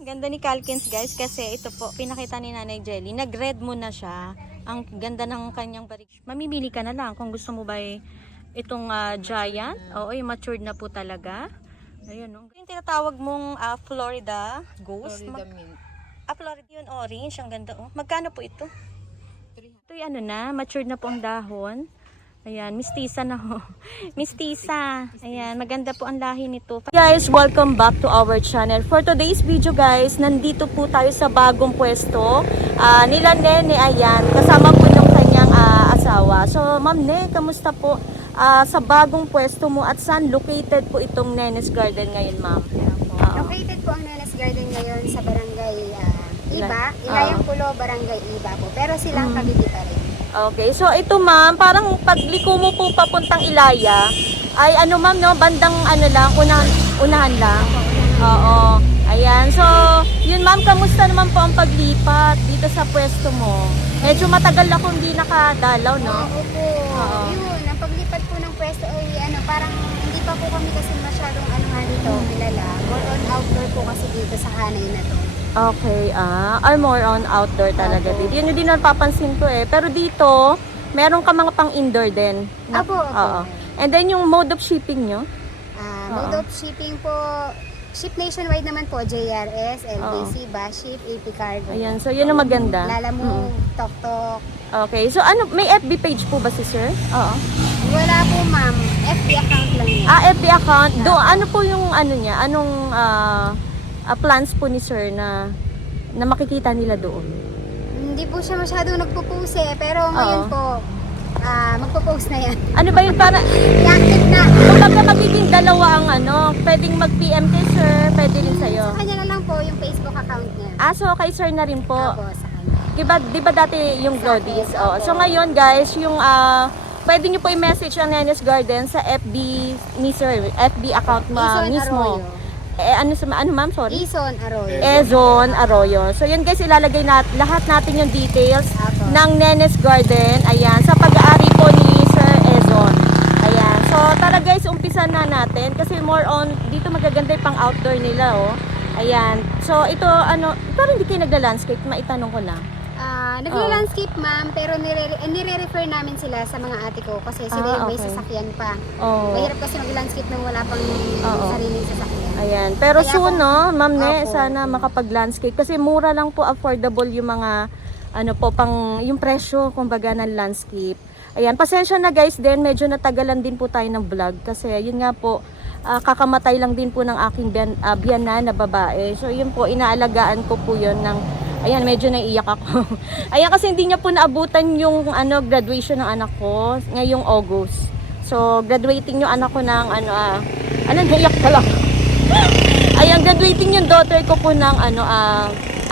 Ganda ni Calkins guys kasi ito po pinakita ni Nanay Jelly. Nag-red mo na siya. Ang ganda ng kanyang barik. Mamimili ka na lang kung gusto mo ba itong giant. Oo, yung matured na po talaga. Ayun, no? Yung tinatawag mong Florida Ghost. Florida mint. Florida yun, orange. Ang ganda. Oh. Magkano po ito? Ito yung ano na, matured na po ang dahon. Ayan, mistisa na ho. Mistisa. Ayan, maganda po ang lahi nito. Guys, welcome back to our channel. For today's video guys, nandito po tayo sa bagong pwesto. Nila Nene, ayan, kasama po yung kanyang asawa. So, Ma'am Ne, kamusta po sa bagong pwesto mo at saan located po itong Nene's Garden ngayon, Ma'am? Located po ang Nene's Garden ngayon sa barangay Iba, Ilayang Pulo, barangay Iba po. Pero silang Cavite pa rin. Okay, so ito ma'am, parang pagliko mo po papuntang Ilaya, ay ano ma'am, no, bandang ano lang, unahan lang. Oo, ayan. So, yun ma'am, kamusta naman po ang paglipat dito sa pwesto mo? Medyo matagal akong hindi nakadalaw, no? Opo. Yun, ang paglipat po ng pwesto ay parang hindi pa po kami kasi masyadong dito, kilala. More on outdoor po kasi dito sa hanay na to. Okay, or more on outdoor talaga dito. Yun yung din napapansin ko eh. Pero dito, meron ka mga pang-indoor din. Opo. Oo. And then yung mode of shipping nyo? Mode of shipping po, ship nationwide naman po, JRS, LBC, Baship, AP Cargo. Ayan, so yun ang maganda. Lalamove, Tok-Tok. Okay, so ano, may FB page po ba si sir? Oo. Wala po ma'am, FB account lang yan. FB account. Ano po yung ano niya? Anong plans po ni sir na makikita nila doon? Hindi po siya masyadong nagpo-post pero ngayon po, magpo-post na yan. Ano ba yun? Para, I-active na. kumbaga magiging dalawa ang pwedeng mag-PM kay sir, pwede rin sa'yo. Sa kanya na lang po yung Facebook account niya. So kay sir na rin po. Opo, sa kanya. Diba dati yung Brodies? So ngayon guys, yung pwede nyo po i-message ang Nene's Garden sa FB ni sir, FB account Ison mismo. Arroyo. Ano ma'am? Sorry? Ison Arroyo. Ezon Arroyo. So yun guys, ilalagay lahat natin yung details Apo. ng Nene's Garden. Ayan, sa pag-aari po ni Sir Ezon. Ayan. So tara guys, umpisa na natin kasi more on dito magaganda yung pang outdoor nila oh. Ayan. So ito parang hindi kayo nagla-landscape, maitanong ko lang. Nagla-landscape ma'am, pero nire-refer namin sila sa mga ate ko kasi sila yung may sasakyan pa. Mahirap kasi mag-landscape nang wala pang sariling sasakyan. Ayan. Pero Kaya soon, no, Ma'am Ne, Opo. sana makapag-landscape kasi mura lang po, affordable yung mga yung presyo kumbaga ng landscape. Ayan, pasensya na guys din, medyo natagalan din po tayo ng vlog kasi yun nga po, kakamatay lang din po ng aking biyanan na babae. So yun po, inaalagaan ko po yun ng ayan, medyo naiiyak ako. Ayan, kasi hindi niya po naabutan yung graduation ng anak ko ngayong August. So, graduating yung anak ko ng naiyak ka lang. Ayan, graduating yung daughter ko po ng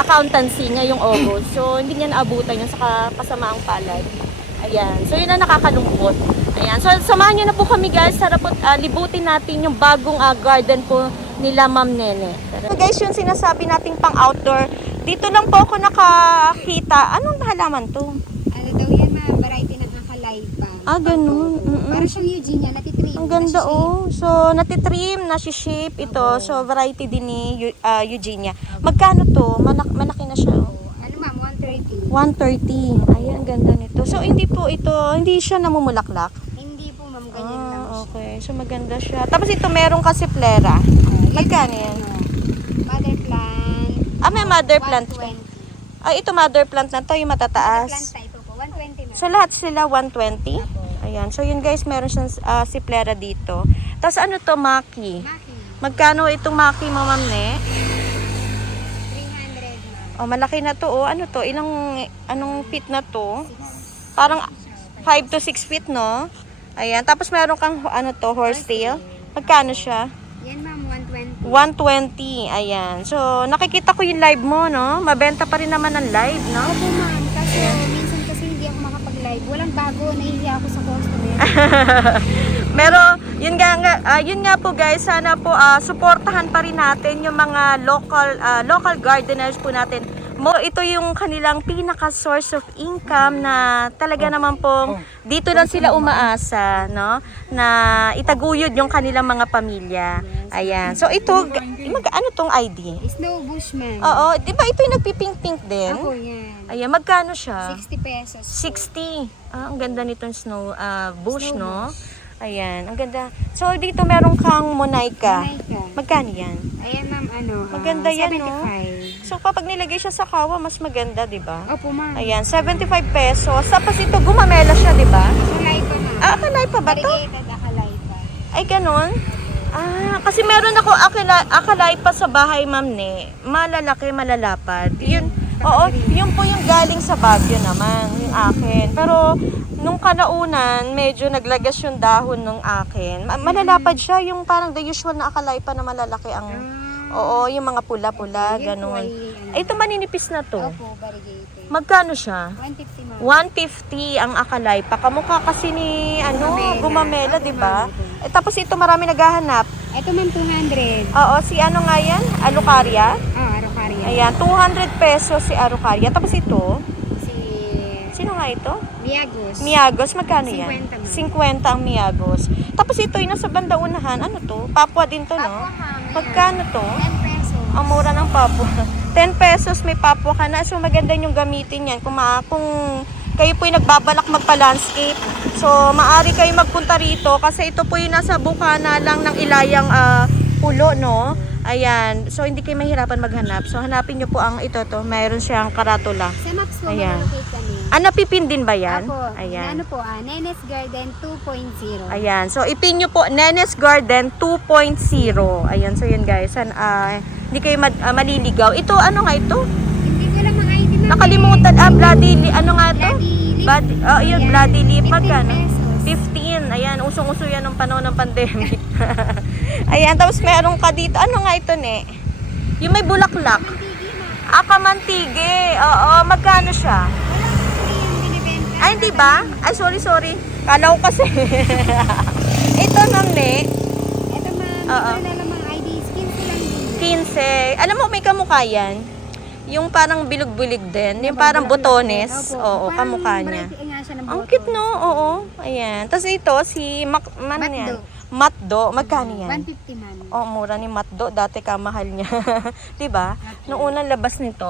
accountancy ngayong August. So, hindi niya naabutan yun sa kasamaang palad. Ayan, so yun ang nakakalungkot. Ayan, so samahan niyo na po kami guys. Tara po, libutin natin yung bagong garden po nila Ma'am Nene. So guys, yung sinasabi nating pang outdoor, dito lang po ako nakakita. Anong halaman to? Ano daw yan ma'am, variety ng Akalive pa. Ganun. Para siyang Eugenia, natitrim. Ang ganda so natitrim, nasi-shape ito. So variety din ni Eugenia. Magkano to? Malaki na siya. Ano ma'am, 130. 130. Ay, ang ganda nito. So hindi siya namumulaklak. Hindi po ma'am, ganyan lang. Okay. So maganda siya. Tapos ito meron kasi plera. Magkano yan? Mother plant. May mother plant. 120. Ito mother plant na to, yung Mother matataas. plant type po, 120 ma'am. So lahat sila 120. Ayan. So yun guys, meron siyang si plera dito. Tapos ano to, maki? Maki. Magkano itong maki mo, Ma'am Ne? 300 ma'am. Malaki na to. Ano to? Anong feet na to? Parang 5 to 6 feet, no? Ayan. Tapos meron kang horsetail. Magkano siya? Yan ma'am, 120. 120. Ayan. So, nakikita ko yung live mo, no? Mabenta pa rin naman ang live, no? Opo ma'am, kasi minsan kasi hindi ako makapag-live. Walang bago, nahihiya ako sa customer. Pero, yun nga po guys, sana po suportahan pa rin natin yung mga local gardeners po natin. Ito yung kanilang pinaka source of income na talaga naman pong dito lang sila umaasa, no? Na itaguyod yung kanilang mga pamilya. Ayan. So, ito, ano tong ID? Snow bush, ma'am. Oo. Di ba ito yung nagpipink-pink din? Ako, yan. Ayan. Magkano siya? 60 pesos. 60. Ang ganda nitong bush, Snow no? bush. Ayan. Ang ganda. So, dito meron kang Monaika. Monaika. Magkano yan? Ayan, ma'am, Maganda yan, no? 75. So, kapag nilagay siya sa kawa, mas maganda, di ba? Opo, ma'am. Ayan. 75 pesos. Tapos ito, gumamela siya, di ba? Akalay pa, ma'am. Akalay pa ba to? Variegated akalay pa. Ay, ganon? Kasi meron ako akalay pa sa bahay, ma'am, ne. Malalaki, malalapad. Yun, oo, yun po yung galing sa Baguio naman, yung akin. Pero, nung kalaunan, medyo naglagas yung dahon ng akin. Malalapad siya, yung parang the usual na akalay pa na malalaki ang... Oo, yung mga pula-pula, ganon. Ay, ito maninipis na to. Opo, variegated. Magkano siya? 150, ma'am. 150 ang akalay pa. Kamukha kasi ni gumamela, di ba? Gumamela. Tapos ito marami naghahanap. Ito, ma'am, 200. Oo, si ano nga yan? Alucaria. Arocaria. Ayan, 200 pesos si Alucaria. Tapos ito, Si sino nga ito? Miagos. Miagos, magkano yan? 50, 50 ang Miagos. Tapos ito, yung nasa banda unahan, ano to? Papua din to, no? Papua, ma'am. Magkano to? 10 pesos. Ang mura ng Papua. 10 pesos may Papua ka na. So maganda yung gamitin yan. Kung kayo po yung nagbabalak magpa-landscape. So maaari kayo magpunta rito kasi ito po yung nasa bukana lang ng Ilayang pulo, no? Ayan. So hindi kayo mahirapan maghanap. So hanapin nyo po ang ito to. Mayroon siyang karatula. Sa Maps po, Ayan. malocate kami. Napipin din ba yan? Apo, Ayan. ano po, Nenes Garden 2.0. Ayan. So, ipin nyo po, Nenes Garden 2.0. Ayan. So, yun guys. Hindi kayo maliligaw. Ito, ano nga ito? Hindi ko lang mga ID namin. Nakalimutan. Bloody leaf. Ano nga ito? Bloody leaf. Yun, Ayan. bloody leaf. 15 Magkano? pesos. 15. Ayan. Usong-uso yan nung panahon ng pandemic. Ayan. Tapos, meron ka dito. Ano nga ito, ne? Yung may bulaklak. Kamantige. Oo. Magkano siya? Ay, hindi ba? Ay, sorry. Kala ko kasi. Ito, ma'am, ne? Ito, ma'am. Oo. Wala lang mga ID. Skins ko lang din. 15. Alam mo, may kamukha yan. Yung parang bilog-bilig din. Yung parang botones. Opo. Oo, Parang kamukha niya. variety nga siya ng Ang botones. cute, no? Oo. Ayan. Tapos ito, si Matdo. Matdo. Magkano yan? 150, ma'am. Oh, mura ni Matdo. Dati kamahal niya. Diba? Noong unang labas nito,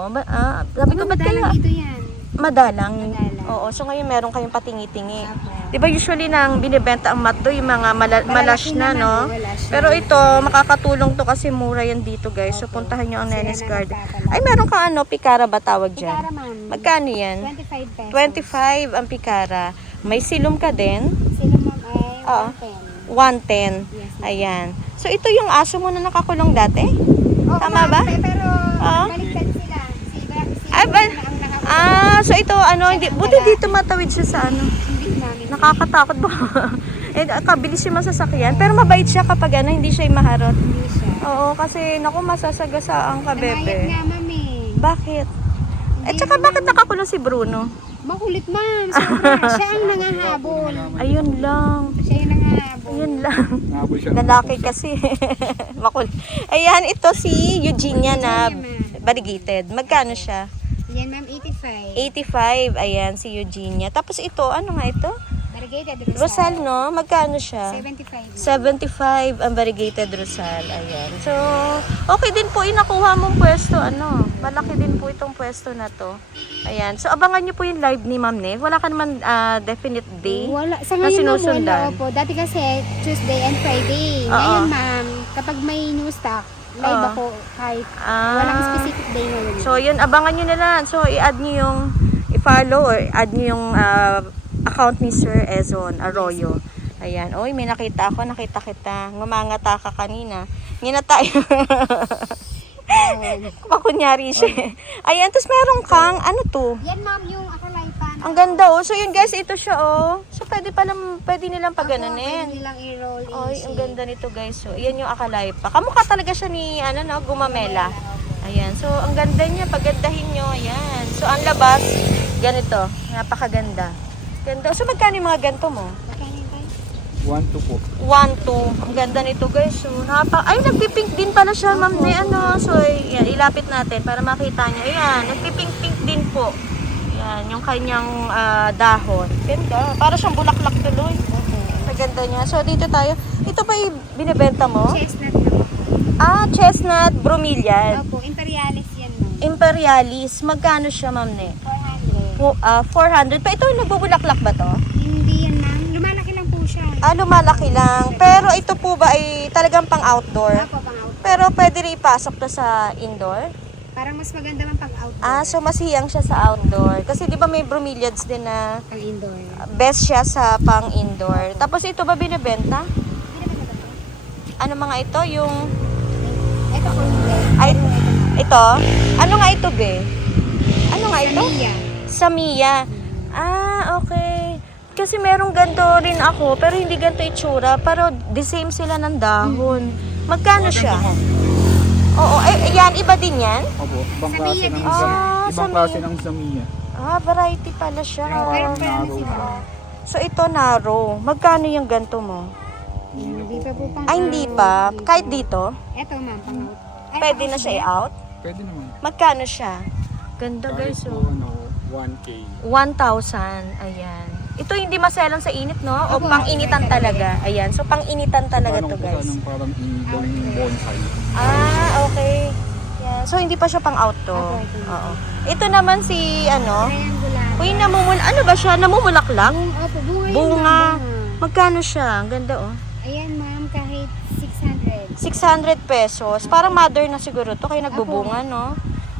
sabi ko, ba't kaya? Dito yan. Madalang. Madalang. Oo. So, ngayon meron kayong patingi-tingi. Apo. Diba usually nang binibenta ang Matdo, yung mga malash na, naman, no? malash na. Pero ito, makakatulong to kasi mura yan dito, guys. So, puntahan nyo ang Sila Nenes na Garden. nagtatalak. Ay, meron kang Pikara ba tawag dyan? Pikara, ma'am. Magkano yan? 25 pesos. 25 ang Pikara. May silom ka din? Sila, ma'am, ay Oo. 110. 110. Yes, ma'am. Ayan. So, ito yung aso mo na nakakulong dati? Oo, Tama ma'am, ba? Pero, Oo. baliktad sila. Ay, ang nakakulong. So ito, hindi, buti dito matawid siya sa Hindi namin. nakakatakot ba? Kabilis yung masasakyan. Pero mabait siya kapag hindi siya maharot. Hindi siya. Oo, kasi naku, masasagasa ang Namayat kabebe. nga, ma'am eh. Bakit? Tsaka bakit nakakulong si Bruno? Makulit, ma'am. Sobra. Siya ang nangahabol. Ayun lang. Siya yung nangahabol. Ayun lang. Lalaki kasi. Makulit. Ayan, ito si Eugenia na variegated. Magkano siya? Yan, ma'am, 85. 85. Ayan, si Eugenia. Tapos ito, ano nga ito? Variegated Rosal, no? Magkano siya? 75. 75 ang variegated Rosal. Ayan. So, okay din po inakuha mong pwesto. Malaki din po itong pwesto na to. Ayan. So, abangan nyo po yung live ni Ma'am Ne. Wala ka naman definite day. Wala. Sa na ngayon, ma'am, sinusundan. wala. Opo. Dati kasi Tuesday and Friday. Oo. Ngayon, ma'am, kapag may new stock, live Oo. ako kahit walang specific day na yun. So, yun. Abangan nyo na lang. So, i-add nyo yung i-follow or add nyo yung account ni Sir Ezon Arroyo. Ayan. Oy, may nakita ako. Nakita kita. Ngumangata ka kanina. Ngina tayo. Makunyari siya. Ayan. Tapos meron kang, ano to? Yan, ma'am, yung akalaypan. Ang ganda, oh. So, yun guys, ito siya, oh. So, pwede nilang Pwede pagananin. nilang i-roll in Oy, ang shape. ganda nito, guys. So, yan yung akalay pa. Kamukha talaga siya ni, Gumamela. Ayan. So, ang ganda niya. Pagandahin nyo. Ayan. So, ang labas, ganito. Napakaganda. Ganda. So, magkano yung mga ganito mo? Magkano yun, guys? 1-2 po. 1, 2. Ang ganda nito, guys. So, ay, nagpipink din pala siya, ma'am. So, yan, ilapit natin para makita niyo. Ayan, nagpipink-pink din po. Yan, yung kanyang dahon. Ganda. Para siyang bulaklak tuloy. Sa ganda niya. So, dito tayo. Ito ba yung binibenta mo? Chestnut na. Chestnut bromeliad. Opo, Imperialis yan, ma'am. Imperialis. Magkano siya, ma'am, ne? 400. 400. Pa ito, nagbubulaklak ba to? Hindi yan, ma'am. Lumalaki lang po siya. Lumalaki lang. Pero ito po ba ay talagang pang outdoor? Opo, pang outdoor. Pero pwede rin ipasok to sa indoor? Parang mas maganda man pag outdoor. So mas hiyang siya sa outdoor. Kasi di ba may bromeliads din na Pang indoor. best siya sa pang indoor. Tapos ito ba binibenta? Hindi naman ba ito? Ano mga ito? Yung... Ito po hindi. Ay, ito? Ano nga ito, be? Ano nga ito? Mia. Samia. Okay. Kasi merong ganito rin ako, pero hindi ganito itsura. Pero the same sila ng dahon. Magkano siya? Oo, yan, iba din yan? Opo, ibang Sa klase Mia ng din siya. ibang klase ng Zamia. Variety pala siya. Pero pwede narrow sila. na. So, ito narrow. Magkano yung ganito mo? Hindi pa po pang Hindi pa. Kahit dito? Ito, ma'am, pang out. Ay, Pwede pang na siya outdoor. i-out? Pwede naman. Magkano siya? Ganda Kahit guys, po, oh. 1K. 1,000. Ayan. Ito hindi maselan sa init, no? O Opo, pang-initan opo. talaga. Ayan. So, pang-initan talaga Paano to po guys. ng parang igong bonsai? Okay. Yan. So, hindi pa siya pang-out to. Opo, ito. Oo. Ito naman si, Triangular. uy, ano ba siya? Namumulaklak? Opo, bunga yun, Bunga. ma'am, bunga. Magkano siya? Ang ganda, oh. Ayan, ma'am, kahit 600. 600 pesos. Parang mother na siguro to. Kaya nagbubunga, no?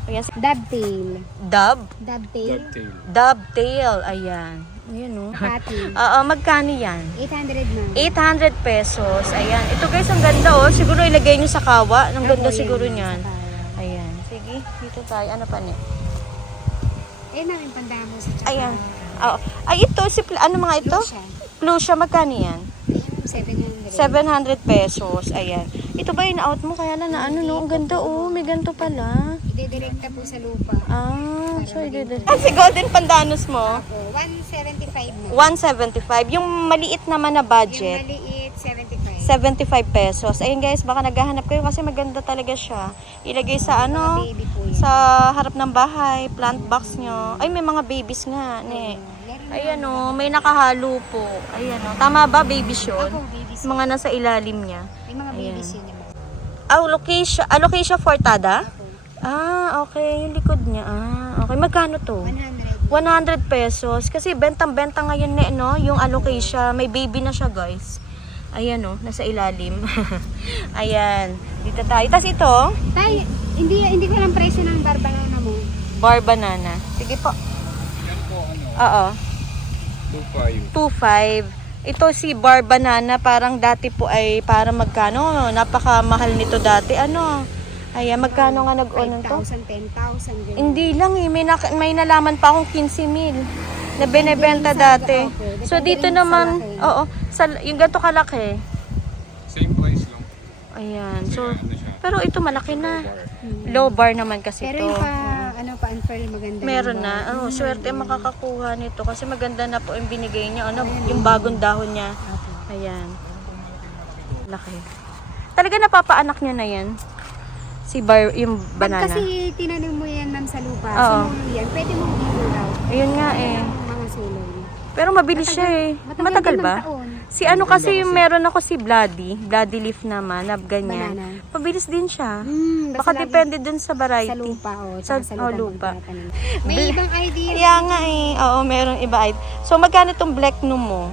Ayan. Dovetail. Dove? Dovetail. Dovetail. Dovetail. Ayan. Ayan, no? Patin. Magkano yan? 800, ma'am. 800 pesos. Ayan. Ito guys, ang ganda, oh. Siguro ilagay nyo sa kawa. Ang ganda Opo, siguro yan, niyan. sa kaya. Ayan. Sige, dito tayo. Ano pa niya? Ayan namin pandamo sa tsaka. Ayan. Ay, ito. Ano mga ito? Siya. Plusia, magkano yan? Ayan, 700. 700 pesos. Ayan. Ito ba yung out mo? Kaya na ano, no? Ang ganda, oh. May ganito pala. Idedirekta po sa lupa. So si Golden Pandanus mo? Opo, 175 mo. 175. Yung maliit naman na Yung budget, maliit, 75. 75 pesos. Ayun guys, baka naghahanap kayo kasi maganda talaga siya. Ilagay sa ano, Baby po yan. sa harap ng bahay, plant box nyo. Ay, may mga babies nga, ne. Meron Ayan o, may nakahalo po. Ayan o, tama ba, babies yun? Ako, babies. Mga nasa ilalim niya. May mga Ayan. babies yun. Naman. Alocasia fortada? Ako, Okay, yung likod niya. Okay. Magkano to? 100. 100 pesos. Kasi bentang-benta ngayon no? Yung alocasia. May baby na siya, guys. Ayan o, nasa ilalim. Ayan. Dito tayo. Tapos ito, Tay, hindi ko lang presyo ng barbanana mo. bar banana. Sige po. Yan po, Oo. 2.5. 2.5. Ito si bar banana, parang dati po ay para magkano, napakamahal nito dati. Ayan, magkano nga nag-on to? 5,000, 10,000. ganun. Hindi lang eh, may nalaman pa akong 15,000 na binebenta dati. Okay. So Depende dito rin sa naman, laki. yung ganito kalaki. Same price lang. Ayan, so, Ano siya? pero ito malaki na. Bar. Low bar naman kasi Pero to. yung pa-unfurl maganda. Meron yung na. bar. Swerte makakakuha nito kasi maganda na po yung binigay niya. Yung bagong dahon niya. Okay. Ayan. Laki. Talaga napapaanak niya na yan. Si bar, yung Pag banana. kasi tinanong mo yan, ma'am, sa lupa, Oo. sumulo yan, pwede mong ihulaw. Ayun nga eh. Yung mga sulong. Pero mabilis siya eh. Matagal din ng ba? taon. Si ano kasi yung meron ako si Bloody leaf naman, na ganyan. Banana. Mabilis din siya. Basta Baka lagi depende dun sa variety. sa lupa, Sa- sa lupa. lupa. magtatanim. May ibang idea. Kaya nga eh. Oo, merong iba. So magkano tong black no mo?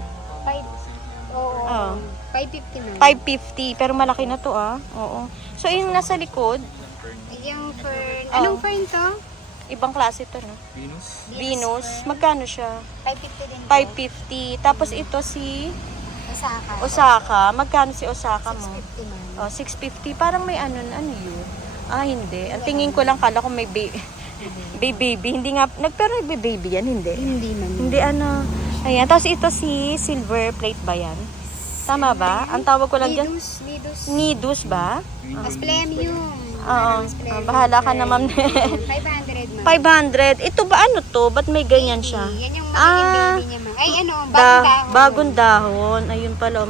550 na. 550. Pero malaki na to Oo. So yung nasa likod, Yung fern. Oh. Anong fern to? ibang klase to no? Venus? Venus. fern. Magkano siya? 550 din. 550. Tapos ito si Osaka. Osaka. Magkano si Osaka mo? 650 man. 650. Parang may ano yun? Hindi. Ang tingin ko lang, kala ko may baby. Hindi nga, pero may baby yan, hindi. Hindi man. Hindi Ayan. Tapos ito si silver plate ba yan? Tama ba? Ang tawag ko lang dyan, Nidus. Nidus ba? Asplenium. Oo. Bahala ka na, ma'am. 500 man. 500. Ito ba ano to? Ba't may ganyan siya? Yan yung magiging baby niya, ma'am. Ay, bagong dahon. Bagong dahon. Ayun pala,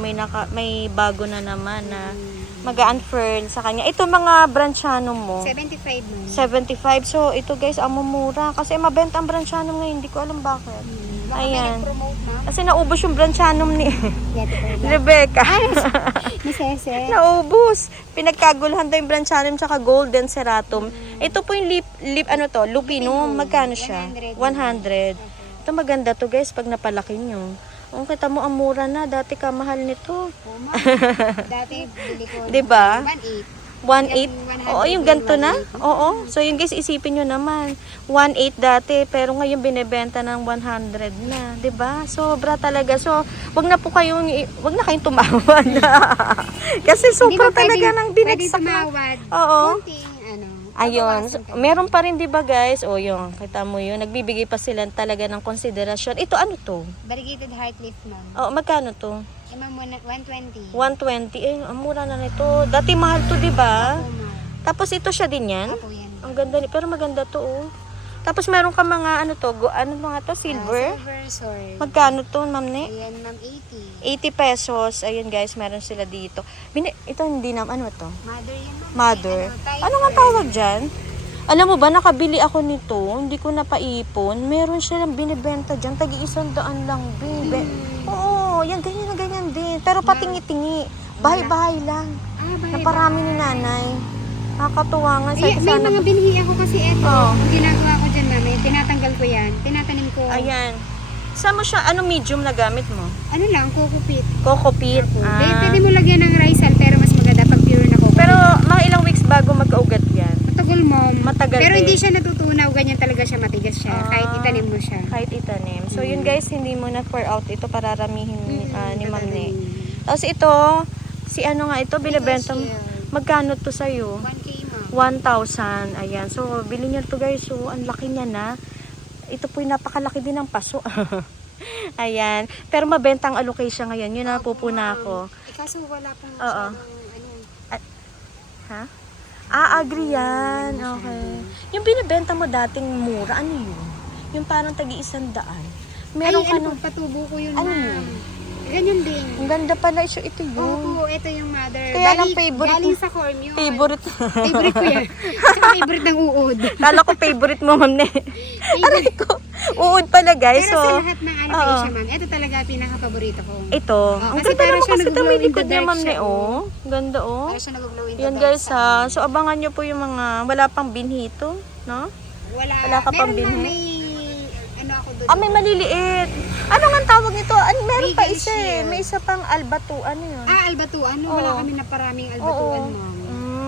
may bago na naman na mag-unfurl sa kanya. Ito mga branchano mo. 75 man. 75. So, ito guys, ang mumura. Kasi mabenta ang branchano ngayon. Hindi ko alam bakit. Baka Ayan. may nag-promote, ma'am. Kasi naubos yung Branchanum ni Ito po yun. Rebecca. Ni Cece. Naubos. Pinagkaguluhan daw yung Branchanum tsaka Golden Ceratum. Ito po yung Lupino. Magkano siya? 100. Ito maganda to guys pag napalaki nyo. Kung kita mo ang mura na, dati ka mahal nito. Oo, ma'am. Dati, bili ko. Diba? 1.8. 1.8. Oo, yung ganito na. Oo. So yun guys, isipin nyo naman. 1.8 dati, pero ngayon binebenta ng 100 na. 'Di ba? Sobra talaga. So, wag na kayong tumawad. Kasi sobra talaga ng binagsak na. tumawad. Oo. Kunting, Ayun. babawasan ka. Meron pa rin 'di ba guys? O yung, kita mo yun. Nagbibigay pa sila talaga ng konsiderasyon. Ito ano to? Variegated heart lift, ma'am. Oh, magkano to? Ma'am, 120. 120. Eh, ang mura na nito. Dati mahal to 'di ba? Opo, ma'am. Tapos ito siya din yan. Opo, yan. Ang ganda ni, pero maganda to oh. Tapos meron ka mga ano mga to, silver. Silver sword. Magkano to, ma'am ne? Ayan, ma'am, 80. 80 pesos. Ayun guys, meron sila dito. Ito hindi na, ano to? Mother yan, ma'am. Mother. Ano nga tawag dyan? Alam mo ba, nakabili ako nito, hindi ko napaipon. Meron silang binibenta dyan, tagi 100 lang, baby. Oo, yan, ganyan na ganyan din. Pero patingi-tingi. Bahay-bahay lang. Na parami ni nanay. Nakakatuwa nga. Ay, may mga binhi ako kasi eto. Oo. Ang ginagawa ko dyan, ma'am, tinatanggal ko yan. Tinatanim ko. Ayan. Saan mo siya, ano medium na gamit mo? Ano lang, kukupit. Coco peat. Pwede mo lagyan ng rice pero mas maganda pag pure na coco. Pero mga ilang weeks bago magkaugat yan. Matagal, ma'am. Matagal Pero din. hindi siya natutunaw, ganyan talaga siya, matigas siya. Kahit itanim mo siya. Kahit itanim. So yun guys, hindi mo na pour out ito para ramihin ni Ma'am Ne. Tapos ito, si ano nga ito, binibenta mo. Magkano to sa'yo? 1K, ma'am. 1,000. Ayan. So, bilhin nyo to guys. So, ang laki niya na. Ito po yung napakalaki din ng paso. Ayan. Pero mabenta ang allocation ngayon. Yun na pupuna ko. Kaso wala pong Oo. masyadong, Ha? Agree yan. Okay. Yung binibenta mo dating mura, ano yun? Yung parang tagi-100. Meron ka nung... patubo ko yun, Ano ma'am. yun? Ganyan din. Ang ganda pala. Ito yun. Opo, ito yung mother. Kaya lang favorite Galing mo. sa corn yun. Favorite. Favorite ko yan. Tsaka favorite ng uod. Kala ko favorite mo, Ma'am Ne. Aray ko. Uod pala, guys. Pero So, sa lahat ng allocation, ma'am, ito talaga pinaka-paborito ko. ito. Ang kasi ganda para naman siya kasi ito nag-glow may in the likod niya, dark Ma'am Ne. siya, Oh. Ganda, oh. Para siya nag-glow in the Yan, dark guys, sa- ha. So, abangan nyo po yung mga... Wala pang binhito, no? Wala ka pang Meron, ma'am, binhi? may ako doon. May maliliit. Ano nga ang tawag nito? Meron pa Regal isa eh. shield. May isa pang albato. Ano yun? Albatuan. Wala Oo. kami na paraming albatuan, ma'am.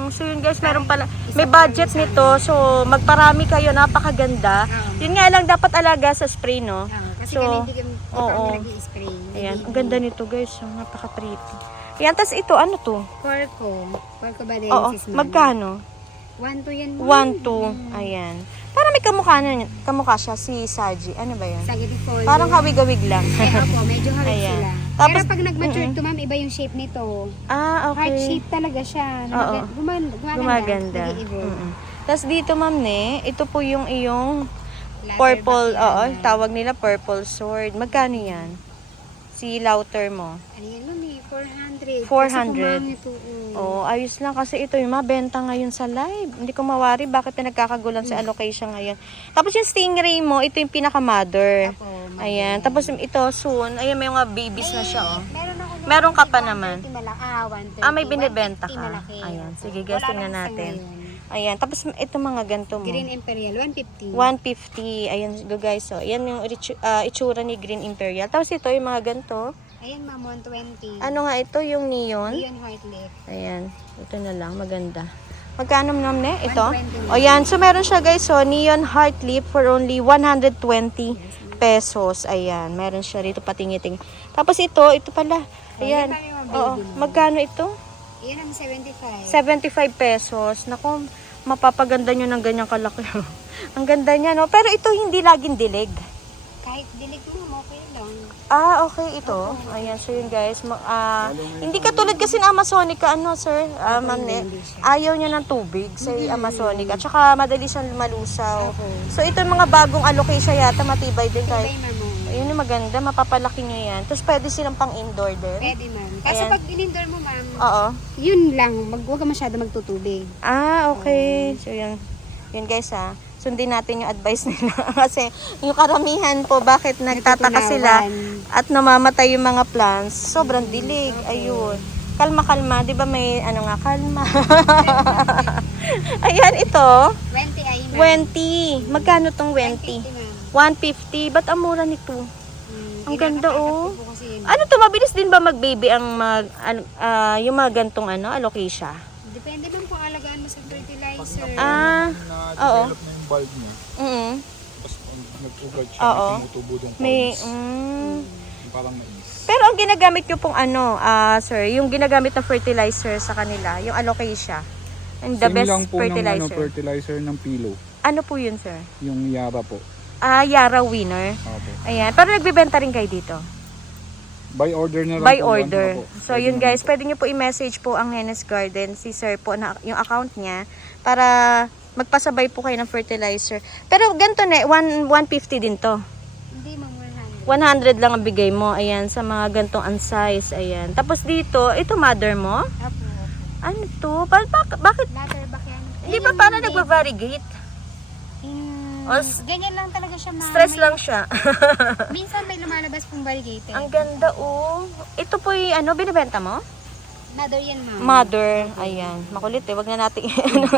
So yun guys, meron pala, may budget nito, so magparami kayo, napakaganda. Yun nga lang, dapat alaga sa spray, no? Kasi So, kami hindi oo. kami nag-i-spray. Ayan, ang ganda nito guys, so, napaka-pretty. Ayan, tas ito, ano to? Porco. Porco ba din, Oo, sis, ma'am? magkano? 1-2 yan, ma'am. 1, 2, ayan. Parang may kamukha siya, si Saji. Ano ba yun? Sagid folio. Parang hawig-hawig lang. Opo, medyo hawig Ayan. sila. Tapos- Pero pag nag-mature to, ma'am, iba yung shape nito. Heart Okay. shape talaga siya. Oo. Gumaganda. Nag-i-evolve. Tapos dito, Ma'am Ne, ito po yung iyong Ladder purple, back yan, ma'am. tawag nila purple sword. Magkano yan? Si Lauter mo. Ano yan, ma'am, 400. 400. Kasi ito, Ayos lang kasi ito yung mabenta ngayon sa live. Hindi ko mawari bakit pinagkakagulan sa allocation ngayon. Tapos yung stingray mo, ito yung pinaka-mother. Opo, ma'am. Ayan. Tapos ito soon, ayan may mga babies na siya, oh. Meron ako Meron ka pa naman. 130 malaki. 130. May binibenta 150 ka. malaki. Ayan. Sige, Wala guys, lang tingnan isa natin. ngayon. Ayan. Tapos ito mga ganito mo. Green Imperial, 150. 150. Ayan, guys, oh. Ayan yung itsura ni Green Imperial. Tapos ito yung mga ganito. Ayan, ma'am, 120. Ano nga ito? Yung neon? Neon white lip. Ayan. Ito na lang. Maganda. Magkano naman ne? Ito? 120. O yan. So, meron siya guys. So, neon heart lip for only 120 pesos. Ayan. Meron siya rito patingiting. Tapos ito pala. Ayan. Ayan, yung Oo. baby mo. Magkano ito? Ayan ang 75. 75 pesos. Naku, mapapaganda nyo ng ganyang kalaki. Ang ganda niya, no? Pero ito hindi laging dilig. Kahit dilig mo, okay lang. Okay, ito. Ayan, so yun guys. Hindi katulad kasi ng Amazonica, ano sir, ma'am Ne, ayaw niya ng tubig sa Amazonica. At saka madali siyang malusaw. So ito yung mga bagong allocation yata, matibay din Tibay, kahit. ma'am. Ayun yung maganda, mapapalaki nyo yan. Tapos pwede silang pang indoor din. Pwede, ma'am. Kaso Ayan. pag in-indoor mo, ma'am, Oo. yun lang. Huwag ka masyado magtutubig. Okay. So yun. Yun guys sundin natin yung advice nila. Kasi yung karamihan po, bakit nagtataka sila at namamatay yung mga plants, sobrang dilig. Ayun. Kalma-kalma, di ba may ano nga, kalma. Ayan, ito. 20 ay ma'am. 20. Magkano tong 20? 150 ma'am. 150. Ba't ang mura nito? Ang ganda, oh. Po kasi yun. Ano to, mabilis din ba mag-baby ang yung mga gantong alocasia? Depende lang kung alagaan mo sa fertilizer. Oo. Na-develop na yung bulb niya. Mm. Tapos nag-ugad siya, Oo. may tumutubo dong May, colors. Yung parang mais. Pero ang ginagamit nyo pong sir, yung ginagamit na fertilizer sa kanila, yung alocasia. And the Same best lang po fertilizer. ng fertilizer ng Pilo. Ano po yun, sir? Yung Yara po. Yara Winner. Opo. Ayan. Pero nagbibenta rin kayo dito? By order na lang By po. order. Opo. So Pwede yun naman guys, po. pwede nyo po i-message po ang Hennes Garden, si sir po, na, yung account niya, para magpasabay po kayo ng fertilizer. Pero ganito na, 150 din to. Hindi ma'am, 100. 100 lang ang bigay mo, ayan, sa mga gantong size, ayan. Tapos dito, ito mother mo? Apo. Ano to? Bakit? Latterback yan. Hindi ba parang nagva-variegate? Ganyan lang talaga siya ma'am. Stress lang siya. Minsan may lumalabas pong variegated. Ang ganda, oh. Ito po yung binibenta mo? Mother yan ma'am. Mother, ayan. Makulit eh, wag na natin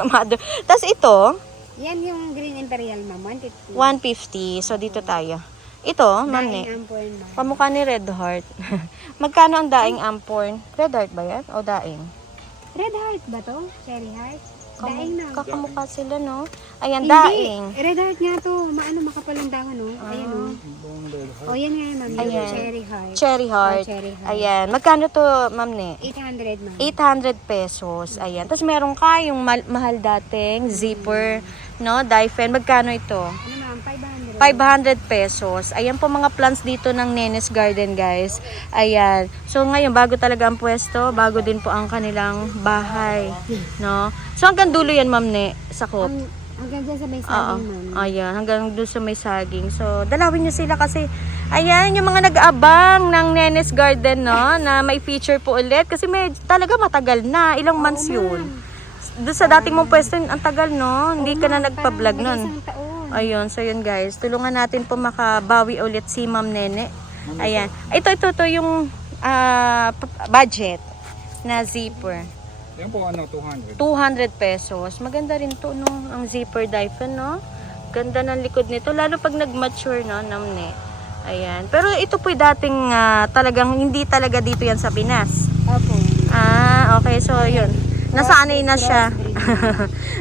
mother. Tapos ito, Yan yung green imperial ma'am, 150. 150. So dito tayo. Ito, Daing mani. amporn ma'am. Kamukha ni Red Heart. Magkano ang daing amporn? Red Heart ba yan? O daing? Red heart ba to? Cherry heart? Daing na. Kakamukha sila, no? Ayan, Hindi, daing. red heart nga to. Makapalang dangan no? Ayan o. Yung red heart. Oh, yan nga ma'am. Yung Ayan. cherry heart. Cherry Heart. Oh, cherry heart. Ayan. Magkano to, ma'am ne? 800 ma'am. 800 pesos. Ayan. Tapos meron ka yung mahal dating zipper, no? Dyfen. Magkano ito? Ano ma'am? 500. 500 pesos. Ayan po mga plants dito ng Nenes Garden, guys. Ayan. So ngayon, bago talaga ang pwesto, bago din po ang kanilang bahay, no? So hanggang dulo yan, ma'am ne, sakop. Hanggang dyan sa may Oo. saging ma'am. Ayan, hanggang doon sa may saging. So, dalawin nyo sila kasi, ayan, yung mga nag-aabang ng Nenes Garden, no, na may feature po ulit. Kasi talaga matagal na. Ilang months yun. Doon sa dating mong pwesto, ang tagal, no? Hindi ka na nagpa-vlog nun. Isang taon. Ayun, so yun guys. Tulungan natin po makabawi ulit si Ma'am Nene. Ayan. Ito yung budget na zipper. Yan po 200. 200 pesos. Maganda rin to, no? Ang zipper Dyfen, no? Ganda ng likod nito. Lalo pag nag-mature, no? Namne. Ayan. Pero ito po dating talagang hindi talaga dito yan sa Pinas. Opo. Okay. So, yun. Nasanay na siya.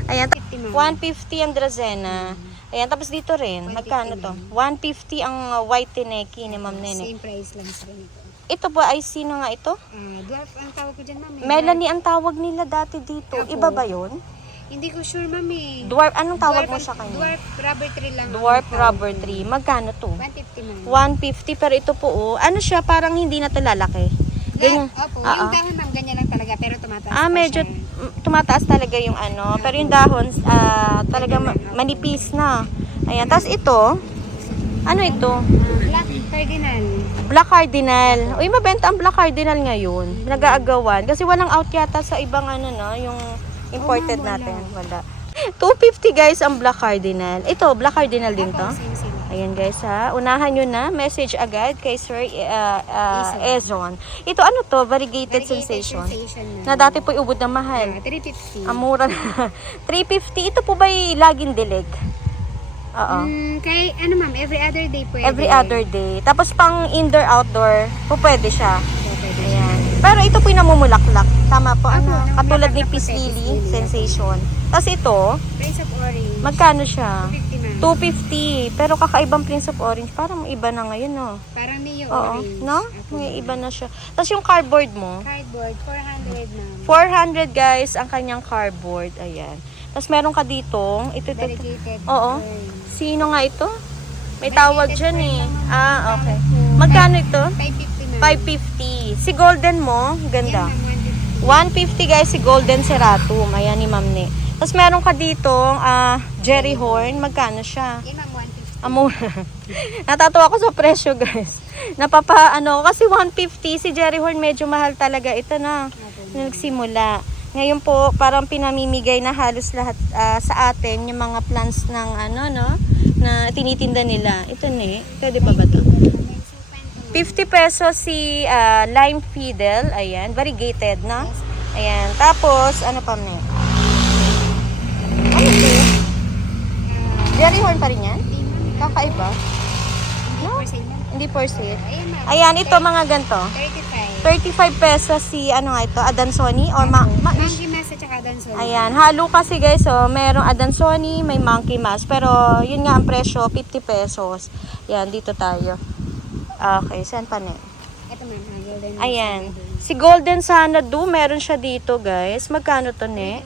Ayan. 50 ma'am. 150 ang Drazena. Ayan. Tapos dito rin. Magkano to? 150 ang white tineki ni Ma'am Nene. Same price lang sa ito. Ito ba ay sino nga ito? Dwarf ang tawag ko dyan ma'am. Melanie ang tawag nila dati dito. Opo. Iba ba yun? Hindi ko sure ma'am eh. Dwarf. Anong tawag Dwarf mo sa kanya? Dwarf rubber tree lang. Dwarf ang tawag rubber ko. tree. Magkano to? 150 ma'am. 150 pero ito po ano siya parang hindi na to lalaki. Ganyan. Opo, Oo. yung dahon ma'am ganyan lang talaga pero tumataas pa Medyo siya. tumataas talaga yung pero yung dahon talaga manipis na. Ayan, tapos ito, ano ito? Black cardinal. Black Cardinal. Uy, mabenta ang Black Cardinal ngayon. Nag-aagawan. Kasi walang out yata sa ibang yung imported wala. natin. Wala. 250 guys ang Black Cardinal. Ito, Black Cardinal din to. Opo, same. Ayan guys ha, unahan nyo na, message agad kay Sir Ezon. Ito ano to, variegated sensation. Na dati po ubod na mahal. 350. Amura na. 350, ito po ba'y laging dilig? Oo. Kay ma'am, every other day pwede. Every other day. Tapos pang indoor, outdoor, po pwede siya. Pwede. Ayan. Pero ito po yung namumulaklak. Tama po, Opo, katulad ni namumulaklak po Peace siya, Lily Peace Lily. Sensation. Tapos ito, Prince of Orange. magkano siya? 250 ma'am. 250. Pero kakaibang Prince of Orange. Parang iba na ngayon, no? Parang Neo Oo, Orange. no? Opo. May iba na siya. Tapos yung cardboard mo, Cardboard, 400 ma'am. 400 guys ang kanyang cardboard. Ayan. Tapos meron ka ditong, ito. Variegated. Oo. fern. Sino nga ito? May tawag dyan eh. Okay. Opo. Magkano ito? 550 ma'am. 550. Si Golden mo, ganda. Yan, ma'am, 150 guys, si Golden Ceratum. Ayan ni Ma'am Ne. Tapos meron ka dito, Jerry Horn. Magkano siya? 150. Yan ma'am, 150. Amura. Natatawa ako sa presyo guys. Kasi 150 si Jerry Horn medyo mahal talaga. Ito na, Opo. nagsimula. Ngayon po, parang pinamimigay na halos lahat sa atin yung mga plants ng ano, no? Na tinitinda nila. Ito ne, pwede pa ba to? 50 pesos si lime fiddle. Ayan, variegated, no? Ayan, tapos, ano pa ne? Ano to? Berry horn pa rin yan? Kakaiba? No? Hindi for sale. Ayan, ito mga ganito. 35 pesos si ano nga ito, Adansoni or Monkey mask at saka Adansoni. Ayan, halo kasi guys, so merong Adansoni, may monkey mask, pero yun nga ang presyo, 50 pesos. Yan, dito tayo. Okay, saan pa ne? Ito man, golden. Ayan, si Golden Sanadu, meron siya dito guys. Magkano to ne?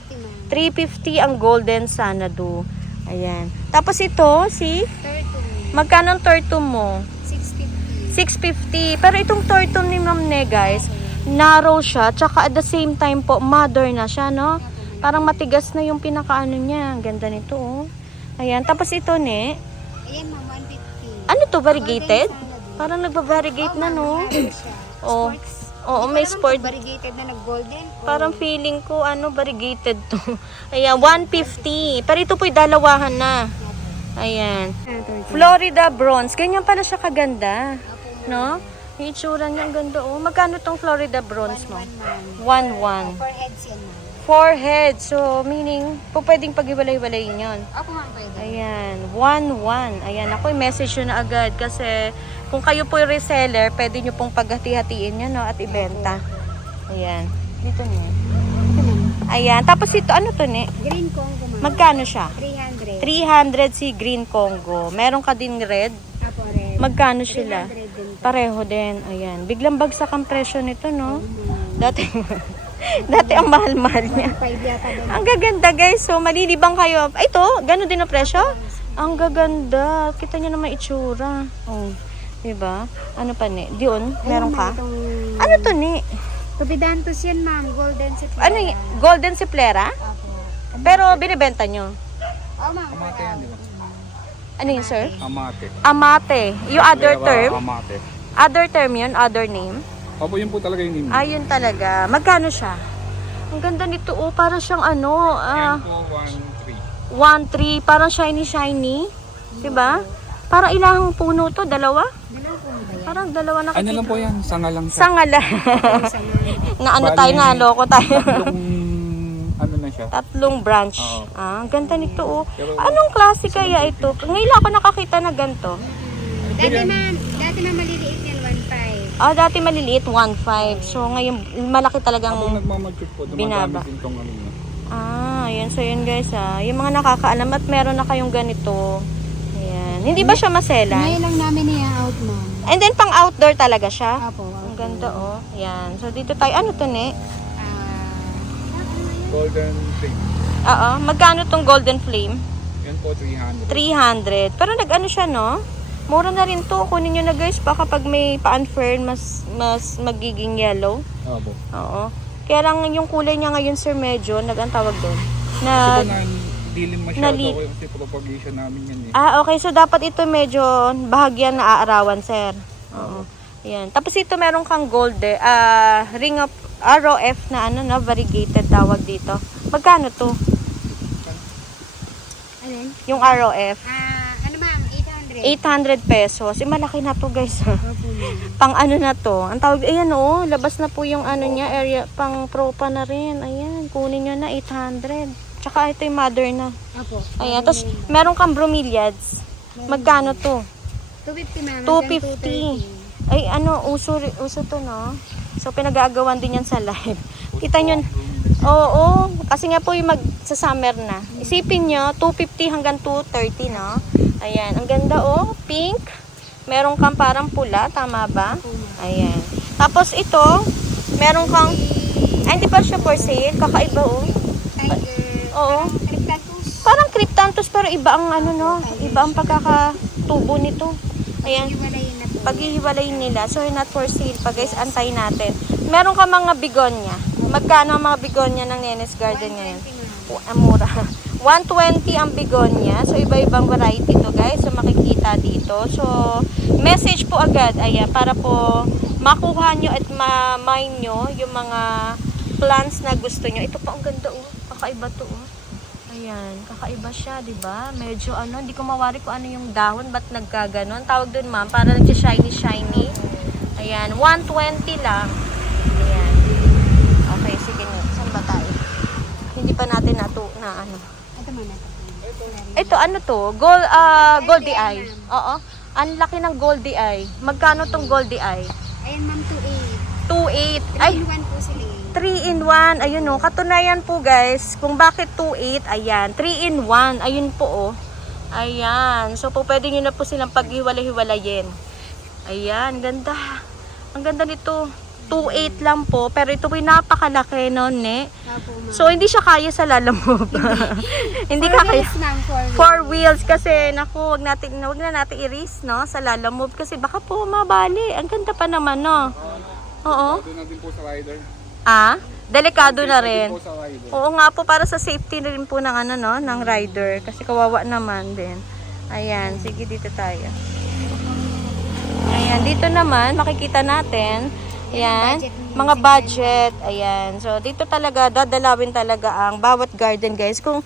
350 ang Golden Sanadu. Ayan. Tapos ito, si magkano ang turtle mo? 650. Pero itong turtle ni Ma'am Ne, guys, narrow siya, tsaka at the same time po, mother na siya, no? Parang matigas na yung pinakaano niya. Ang ganda nito, oh. Ayan. Tapos ito, Ne. Ayan, ma'am, 150. Ano to, variegated? Parang nagba-variegate na, no? Oh. Oo, may sport. Variegated na nag-golden. Parang feeling ko, ano, variegated to. Ayan, 150. Pero ito po'y dalawahan na. Ayan. Florida bronze. Ganyan pala siya kaganda. No? Yung itsura niya, ang ganda, oh. Magkano tong Florida bronze mo? 1-1. 4 heads yan, ma'am. 4 heads. So, meaning, po pwedeng pag-iwalay-walayin yun. Opo, ma'am, pwede. Ayan. 1-1. Ayan. Ako, message yun na agad. Kasi, kung kayo po yung reseller, pwede nyo pong paghati-hatiin yun, no? At ibenta. Ayan. Dito niya. Ayan. Tapos ito, ano to, ne? Green Congo, ma'am. Magkano siya? 300. 300 si Green Congo. Meron ka din red? Opo, red. Magkano sila? 300 din. Pareho din. Ayan. Biglang bagsak ang presyo nito, no? Dati, dati ang mahal-mahal niya. 5 yata din. Ang gaganda, guys. So, malilibang kayo. Ay, ito, gano'n din ang presyo? Ang gaganda. Kita niyo naman itsura. Oh, diba? Ano pa ni? Diyon, meron ka? Ano to ni? Tubidantos yan, ma'am. Golden City. Ano y- Golden Siplera? Opo. Pero binibenta nyo. Oh, ma'am. Amate yan, di ba? Ano yun, sir? Amate. Amate. Yung other Pero, term? Amate. Other term yun? Other name? Opo, yun po talaga yung name. Ayun talaga. Magkano siya? Ang ganda nito, oh. Parang siyang ano, Yan po, 1-3. 1-3. Parang shiny-shiny. Diba? Parang ilang puno to? Dalawa? Dalawa po ba yan? Parang dalawa na Ano lang po yan? Sanga lang siya. Sangala. Isa nga. na ano Bali, tayo nga, loko tayo. Ano na siya? Tatlong branch. Oo. Ang ganda nito, oh. Pero- Anong klase kaya ito? Ngayon lang ako nakakita na ganito. Dati ma'am maliliit yan, 1.5. Dati maliliit, 1.5. So, ngayon, malaki talagang... Habang nagmamature po, binaba. dumadami din tong ano niya. Ayan. So, yun guys, Yung mga nakakaalam at meron na kayong ganito. Ayan. Hindi ba siya maselan? Ngayon lang namin i-out, ma'am. And then, pang outdoor talaga siya. Opo. Ang ganda, oh. Ayan. So, dito tayo. Ano to, ne? Golden Flame. Oo. Magkano tong Golden Flame? Yan po, 300. 300. Pero nag-ano siya, no? Mura na rin to. Kunin nyo na, guys. Baka pag may pa-unfern, mas magiging yellow. Opo. Oo. Kaya lang yung kulay niya ngayon, sir, medyo, ang tawag doon. Kasi Na, po na dilim masyado nali- ako kasi propagation namin yan eh. okay. So, dapat ito medyo bahagyan na aarawan, sir. Oo. Ayan. Tapos ito, meron kang gold, ring of ROF na ano na, variegated tawag dito. Magkano to? Alin? Yung ROF. Ano ma'am? 800. 800 pesos. Malaki na to, guys. Opo, ma'am. Pang ano na to. Ang tawag, ayan oh, labas na po yung ano niya, area, pang propa na rin. Ayan, kunin nyo na 800. Tsaka ito yung mother na. Opo. Ayan, tapos meron kang bromeliads. Magkano to? 250, ma'am. 250. Ay, ano, uso to, no? So, pinag-aagawan din yan sa live. Kita nyo, oo, kasi nga po yung magsa-summer na. Isipin nyo, 250 hanggang 230, no? Ayan, ang ganda, oh, pink. Meron kang parang pula, tama ba? Ayan. Tapos ito, meron kang, ay, hindi pa siya for sale, kakaiba, oh. Tiger. Oo. Cryptanthus. Parang cryptanthus, pero iba ang ano, no? Iba ang pagkakatubo nito. Ayan. Hiwalayin na po. Paghihiwalayin nila. So, not for sale pa, guys. Antay natin. Meron ka mga bigonya. Magkano ang mga bigonya ng Nenes Garden ngayon? 120, ma'am. Mura. 120 ang bigonya. So, iba-ibang variety to, guys. So, makikita dito. So, message po agad. Ayan, para po makuha nyo at ma-mine nyo yung mga plants na gusto nyo. Ito pa, ang ganda oh. Kakaiba to oh. Ayan, kakaiba siya, di ba? Medyo ano, hindi ko mawari kung ano yung dahon, ba't nagkaganon. Tawag dun ma'am, para nag-shiny-shiny. Ayan, 120 lang. Ayan. Okay, sige na. Saan ba tayo? Hindi pa natin na ano. Ito muna. Ito, ano to? Goldie Eye. Oo. Ang laki ng Goldie Eye. Magkano tong Goldie Eye? Ayan ma'am, 2.8. 2.8. Ay, 3-in-1 po sila eh. 3-in-1. Ayun oh. Katunayan po guys, kung bakit 2.8. Ayan, 3-in-1. Ayun po oh. Ayan. So po pwede nyo na po silang paghiwalay-hiwalayin. Ayan, ganda. Ang ganda nito. 2.8 lang po. Pero ito po yung napakalaki no, ne? Opo, ma'am. So hindi siya kaya sa lalamove. Hindi ka kaya. 4 wheels kasi naku, wag na natin i-risk no sa lalamove kasi baka po mabali. Ang ganda pa naman no. Oo. Doon na din po sa rider. Delikado na rin. Din po sa rider. Oo nga po, para sa safety na rin po ng ano no, ng rider kasi kawawa naman din. Ayan, sige dito tayo. Ayan, dito naman makikita natin, ayan, mga budget. Ayan. So dito talaga dadalawin talaga ang bawat garden, guys. Kung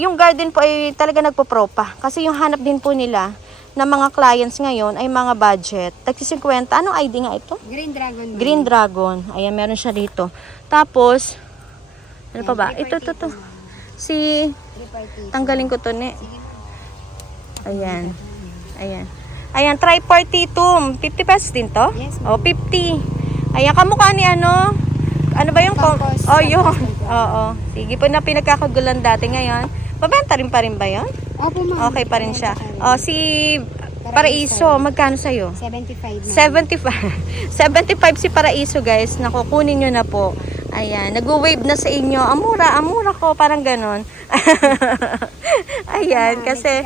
yung garden po ay talaga nagpo-propa kasi yung hanap din po nila na mga clients ngayon ay mga budget. Tagsi 50. Anong ID nga ito? Green Dragon. Green Dragon. Ayan, meron siya dito. Tapos, ano pa ba? Ito. Si, tanggalin ko to, ne. Ayan. Ayan, tripartitum. 50 pesos din to? Yes, O, 50. Ayan, kamukha ni ano? Ano ba yung? Compost. Oh, yun. Oo. Sige po na pinagkakagulan dati ngayon. Mabenta rin pa rin ba yun? Opo, ma'am. Okay pa rin siya. O, si Paraiso, magkano sa'yo? 75 na. 75. 75 si Paraiso, guys. Naku, kunin nyo na po. Ayan, nag-wave na sa inyo. Amura ko, parang ganon. Ayan, kasi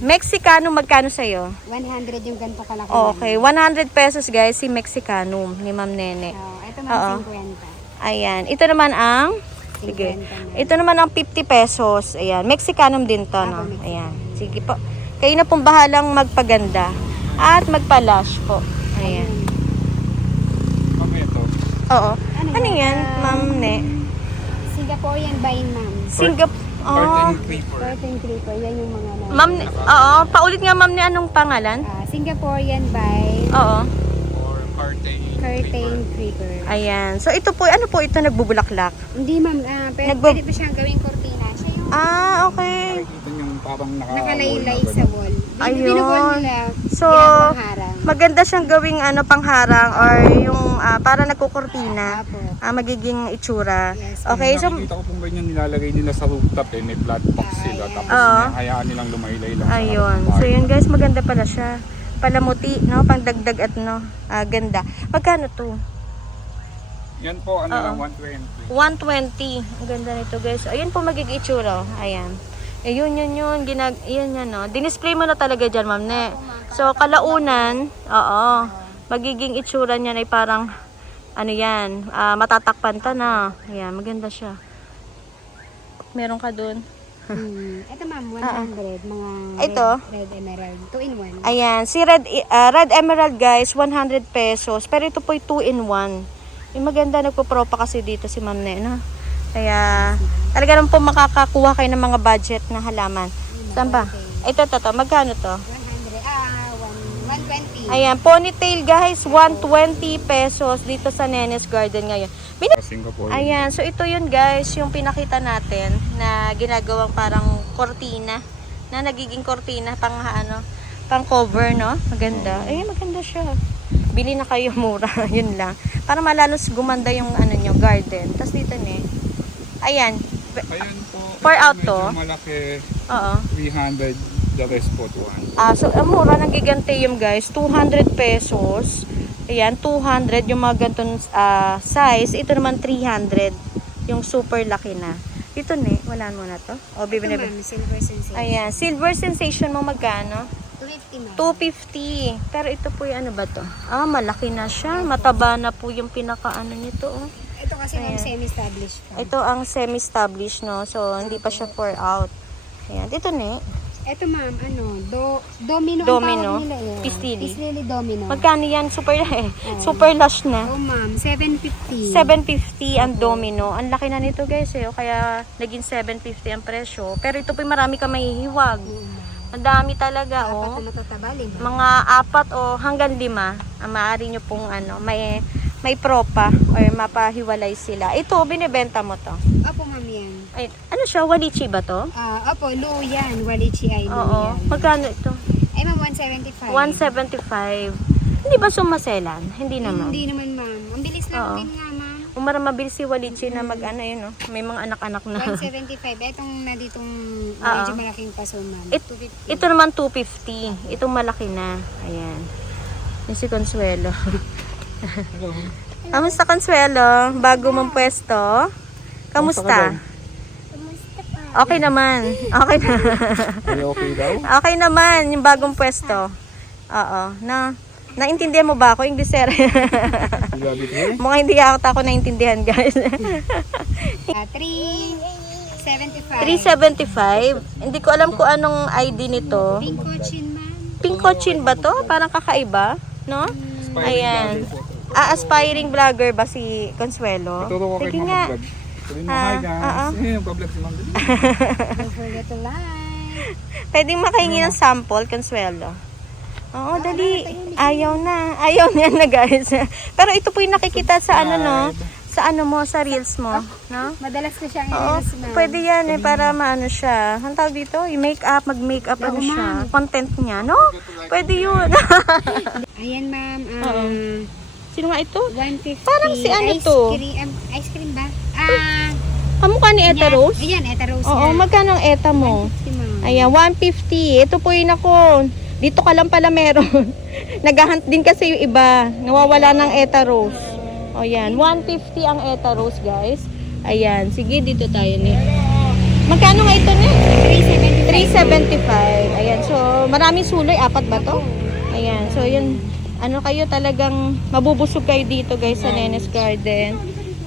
Mexicano, magkano sa'yo? 100 yung ganito kalaki. Okay, 100 pesos guys, si Mexicano ni Ma'am Nene. Ito Oo. ma'am, 50. Ayan, ito naman ang, sige, 50 na. ito naman ang 50 pesos. Ayan, Mexicanum din to, no? Mexicanum. Ayan, sige po. Kayo na pong bahalang magpaganda at magpa-lash po. Ayan. Ma'am, ito. Oo. Ano yan, Ma'am Ne? Singaporean vine, ma'am. Curtain creeper. Curtain creeper, yan yung mga na. Ma'am, oo. Paulit nga, Ma'am Ne, anong pangalan? Singaporean vine, Oo. Or curtain curtain creeper. Ayan. So, ito po, ano po ito nagbubulaklak? Hindi, ma'am. Pero pwede pa siyang gawing cortina. Siya yung Okay. Nakikita niyo yung parang nakalaylay sa wall. Ayun. Binubol nila. So, ginagawang harang. maganda siyang gawing ano, pangharang or yung para nagkukurtina. Apo. Magiging itsura. Yes, Okay, so, Nakikita ko pong ganyan nilalagay nila sa rooftop eh. May flat box sila. Ayan. Tapos Oo. hayaan nilang lumaylay lang. ayun. So, yun guys, maganda pala siya. Palamuti, no? Pangdagdag at no? Ganda. Magkano to? Yan po, ano Oo. lang, 120. 120. Ang ganda nito guys. Ayun po magiging itsura. Ayan. Yun. Yan, no? Dinisplay mo na talaga dyan, Ma'am Ne. So, kalaunan, oo. Magiging itsura niyan ay parang, ano yan, matatakpan ta na. Ayan, maganda siya. Meron ka dun. Ito, ma'am, 100. Mga Ito? red emerald. 2-in-1. Ayan, si Red Emerald guys, 100 pesos. Pero ito po 2-in-1. Yung maganda, nagpo-propa kasi dito si Ma'am Ne, no? Kaya, talaga naman po makakakuha kayo ng mga budget na halaman. Saan ba? Ito, magkano to? 120. Ayan, ponytail guys, 120 pesos dito sa Nene's Garden ngayon. Singapore. Ayan, so ito yun guys, yung pinakita natin na ginagawang parang kortina, na nagiging kortina pang cover, no? Maganda. Ay, maganda siya. Bili na kayo mura, yun lang. Para malalos gumanda yung ano nyo, garden. Tapos dito ayan, Ayan po. For out medyo to? malaki. oo. 300. The rest po 200. So, ang mura ng Giganteum guys, 200 pesos. Ayan, 200 yung mga ganitong size. Ito naman 300. Yung super laki na. Dito wala mo na to. O, Ito, bibili. ma'am, silver sensation. Ayan, Silver Sensation mo magkano? 250, ma'am. 250. Pero ito po yung ano ba to? Malaki na siya. Mataba na po yung pinakaano nito. Oh. Ito kasi, ma'am, Ayan. semi-established pa. Ito ang semi-established, no? So, hindi pa siya 4 out. Ayan, ito Eto ma'am, domino, Domino? ang tawag nila eh. Peace lily? Peace lily domino. Magkano yan? Super lush na. Oh ma'am, 750. 750 ang domino. Ang laki na nito guys eh. O kaya naging 750 ang presyo. Pero ito po marami ka mahihiwag. Ang dami talaga Apat oh. na matataba, 5. Mga 4 o hanggang 5 ang maaari nyo pong may propa or mapahiwalay sila. Ito, binibenta mo to. Opo ma'am yan. Ay, ano siya? Walichi ba to? Opo, Lu yan. Walichi ay Lu Oo. yan. Magkano ito? Ay ma'am, 175. 175. Hindi ba sumaselan? Hindi naman. Hindi naman ma'am. Ang bilis lang Oo. din nga ma'am. Umara mabilis si Walichi na yun, no? May mga anak-anak na. 175. Etong na ditong Oo. medyo malaking paso ma'am. Ito naman 250. Itong malaki na. Ayan. Yung si Consuelo. Kamusta Consuelo? Bago mong pwesto? Kamusta? Okay naman. Okay na. Okay daw? Okay naman yung bagong pwesto. Oo. Naintindihan mo ba ako? Inglesera. Mukhang hindi ako naintindihan guys. 375. 375. Hindi ko alam kung anong ID nito. Pink cochin ma'am. Pink cochin ba to? Parang kakaiba, no? Ayan. Aspiring vlogger ba si Consuelo? Tuturo ko kay Sige Mama nga. Vlog. Sabihin mo, hi guys. Nagpa-vlog si Ma'am Dali. Don't forget to like. Pwedeng makahingi ng sample, Consuelo. Oo, dali. Ayaw na. Ayaw niya na guys. Pero ito po yung nakikita sa sa reels mo, no? Madalas ko siyang Oo, i-reels ma'am. pwede yan para maano siya. Ang tawag dito, mag-makeup ano siya. Content niya, no? Pwede yun. Ayan ma'am. Sino nga ito? 150. Parang si ano to? Ice cream ba? Kamukha ni Eta Rose? Ayan, Eta Rose. Oo, magkano ang Eta mo? 150 ma'am. Ayan, 150. Ito po yun ako. Dito ka lang pala meron. Naghahunt din kasi yung iba. Nawawala ng Eta Rose. O yan, 150 ang Eta Rose guys. Ayan, sige dito tayo ni. Magkano nga ito ni? 375. Ayan, so maraming suloy. 4 ba to? Ayan, so yun. Ano kayo talagang mabubusog kayo dito guys sa Nene's Garden.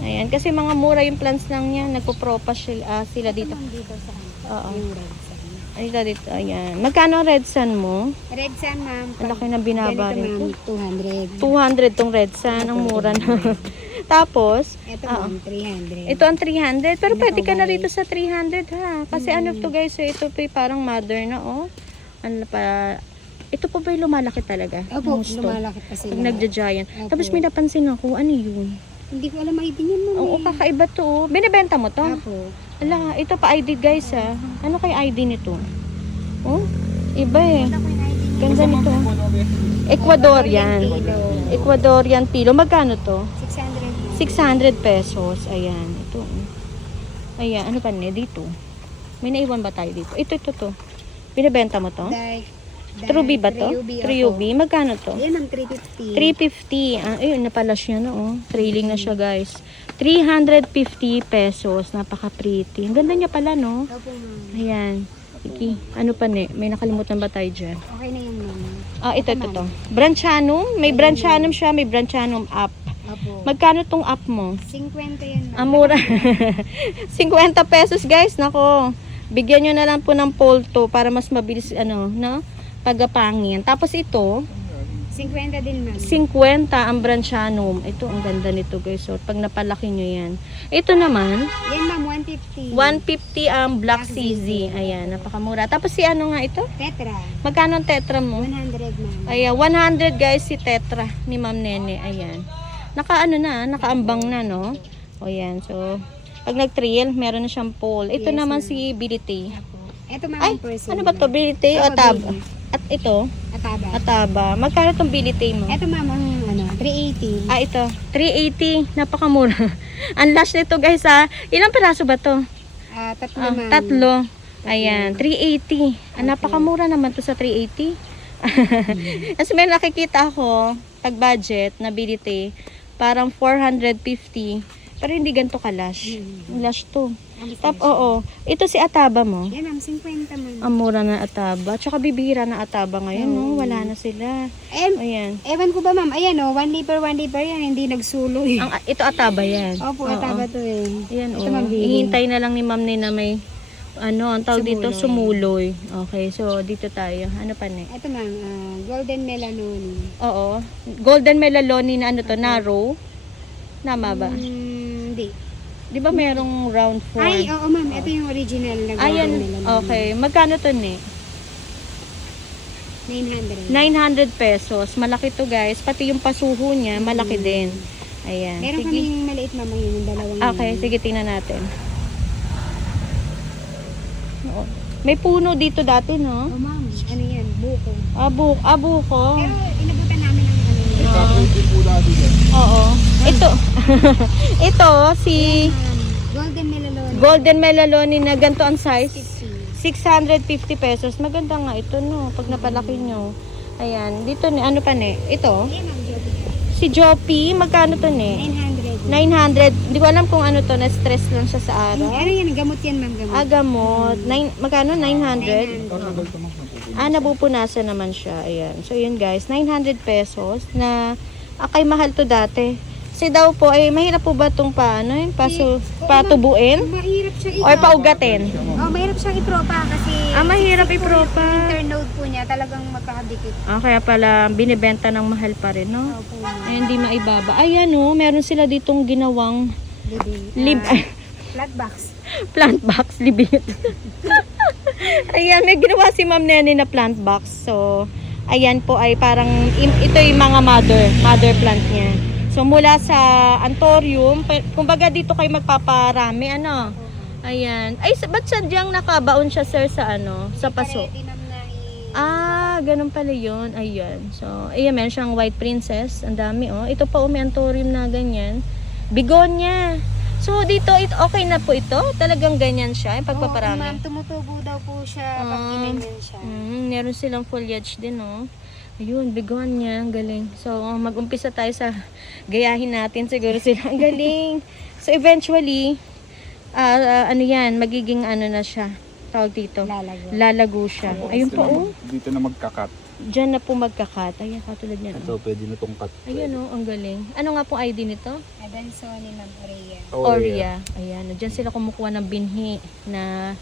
Ayan, kasi mga mura yung plants lang niya. Nagpo-propa sila dito. Dito sa Oo. yung red sun. Ay, dito, ayan. Magkano red sun mo? Red sun ma'am. Ang laki na binaba Ganito rito. ma'am, 200. 200 tong red sun. Ang mura na. Tapos, Ito ma'am, 300. ito ang 300. Pero pwede ka na rito sa 300 ha. Kasi ano to guys, ito pa parang mother na oh. Ano pa, ito po ba yung lumalaki talaga? Opo, Gusto. lumalaki pa sila. Pag nagja-giant. Opo. Tapos may napansin ako, ano yun? Hindi ko alam ID niyan ma'am. Oo, kakaiba to oh. Binibenta mo to? Opo. Ala, ito pa ID guys ha. Ano kay ID nito? Oh, iba eh. Ganda nito. Ecuadorian. Ecuadorian pilo. Magkano to? 600. 600 pesos. Ayan. Ito. Ayan. Ano pa dito? May naiwan ba tayo dito? Ito to. Binibenta mo to? Truby ba to? Truby. Magkano to? Ayan ma'am, 350. 350. Ayun, napalash niya na oh. Trailing na siya guys. 350 pesos. Napaka-pretty. Ang ganda niya pala no? Opo ma'am. Ayan. Iki, ano pa may nakalimutan ba tayo dyan? Okay na yan ma'am. Ito. Branchanum. May branchanum siya. May branchanum up. Opo. Magkano tong up mo? 50 yan ma'am. Mura. 50 pesos guys. Nako. Bigyan nyo na lang po ng polto para mas mabilis no? Pagapangin. Tapos ito, 50 din ma'am. 50 ang branchanum. Ito, ang ganda nito guys. So, pag napalaki nyo yan. Ito naman, Yan ma'am, 150. 150 ang Black CZ. Ayan, napakamura. Tapos si ano nga ito? Tetra. Magkano ang tetra mo? 100 ma'am. Ayan, 100 guys si tetra ni Ma'am Nene. Ayan. Nakaambang na, no? O yan. So, pag nag-trail, meron na siyang pole. Ito Yes, naman ma'am. si Bility. Ito ma'am, Ay, person. ano ba to? Bility o Opo, tab? baby. At ito, Ataba. ataba. Magkano tong Bility mo? Ito ma'am, ang 380. Ito. 380. Napakamura. Ang last nito guys ha. Ilang piraso ba to? Tatlo ma'am. Tatlo. Ayan. 380. Napakamura naman to sa 380. Kasi may nakikita ako pag budget na Bility. Parang 450. Pero hindi ganito ka-lash. Lash to. Oo. Ito si ataba mo. Yan ma'am, 50 ma'am. Ang mura na ataba. Tsaka bibihira na ataba ngayon. No? Wala na sila. Ayan. Ewan ko ba ma'am, ayan 1 liber yan, hindi nagsulo eh. Ito ataba yan. Opo, Oo. ataba to eh. Ayan, Ito oh. ma'am, baby. Ihintay na lang ni Ma'am Nina may ano, ang tawag dito, sumuloy. Okay, so dito tayo. Ano pa ne? Ito ma'am, golden melanoni. Oo. Golden melaloni na ano to, narrow. Tama ba? Hindi. Di ba merong round form? Ay, oo ma'am, ito yung original na golden Ayan, melanoni. okay. Magkano to ne? 900. 900 pesos. Malaki to guys. Pati yung pasuho niya, malaki din. Ayan. Meron Sige. kaming maliit mama yun, yung dalawang Okay, yun. sige, tingnan natin. Oo. May puno dito dati, no? Oh ma'am, ano yan, buko. Buko. Pero inabutan namin ng ano yun. May din po dati yan. Oo. Ito. Ito, si Golden melaloni. Golden Melaloni na ganito ang size. 50. 650 pesos. Maganda nga ito, no? Pag napalaki nyo. Ayan. Dito, ano pa, ne? Ito. Ayan ma'am, Joby. Si Joppy, magkano to, ne? 900. 900. Hindi ko alam kung ano to. Na-stress lang siya sa araw. Ano yan, gamot yan ma'am, gamot. Gamot. Magkano? 900? Tagal ka mga Napupunasan naman siya. Ayan. So, yun guys. 900 pesos na akay mahal to dati. Kasi daw po, ay mahirap po ba itong paano? Patubuin? Mahirap siya Or paugatin? Oh, mahirap siyang ipropa kasi Mahirap ipropa. internode po niya talagang magkakadikit. Kaya pala binibenta ng mahal pa rin, no? Opo. Ay, hindi maibaba. Ayan, no? Meron sila ditong ginawang Flat box. plant box, libit. Ayan, may ginawa si Ma'am Nene na plant box. So, ayan po ay parang, ito yung mga mother plant niya. So, mula sa antorium, kumbaga dito kayo magpaparami, ano? Ayan. Ay, ba't sadyang nakabaon siya, sir, sa ano? Sa paso? Ready ma'am na Ganun pala yun. Ayan. So, ayan, meron siyang white princess. Ang dami, oh. Ito pa, may antorium na ganyan. Bigonia. So, dito, okay na po ito? Talagang ganyan siya, yung Oo, pagpaparami? ma'am, tumutubo daw po siya pag ginanyan siya. Meron silang foliage din, oh. Ayun, bigonia, ang galing. So, mag-umpisa tayo sa gayahin natin siguro sila. Ang galing. So, eventually, ano yan, magiging ano na siya. Tawag dito. Lalago siya. Ayun pa, oh. Dito na magkakat. Diyan na po magkakat. Ayan, katulad niyan. Ito, pwede na itong cut. Ayan, oh, ang galing. Ano nga pong ID nito? Adanso ni Ma'am Orea. Oria. Ayan, diyan sila kumukuha ng binhi na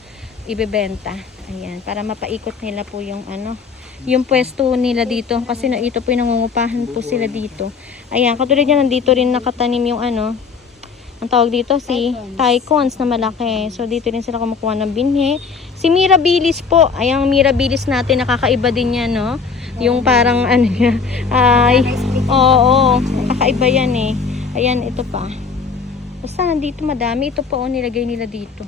ibebenta. Ayan, para mapaikot nila po yung ano, yung pwesto nila dito kasi ito po yung nangungupahan po sila dito. Ayan, katulad niya nandito rin nakatanim yung ano, ang tawag dito si Tycons na malaki. So dito rin sila kumukuha ng binhi. Si Mirabilis po, ayang Mirabilis natin nakakaiba din yan, no? Yung parang ano niya. Oo, kakaiba yan eh. Ayan, ito pa. Basta nandito madami. Ito po nilagay nila dito.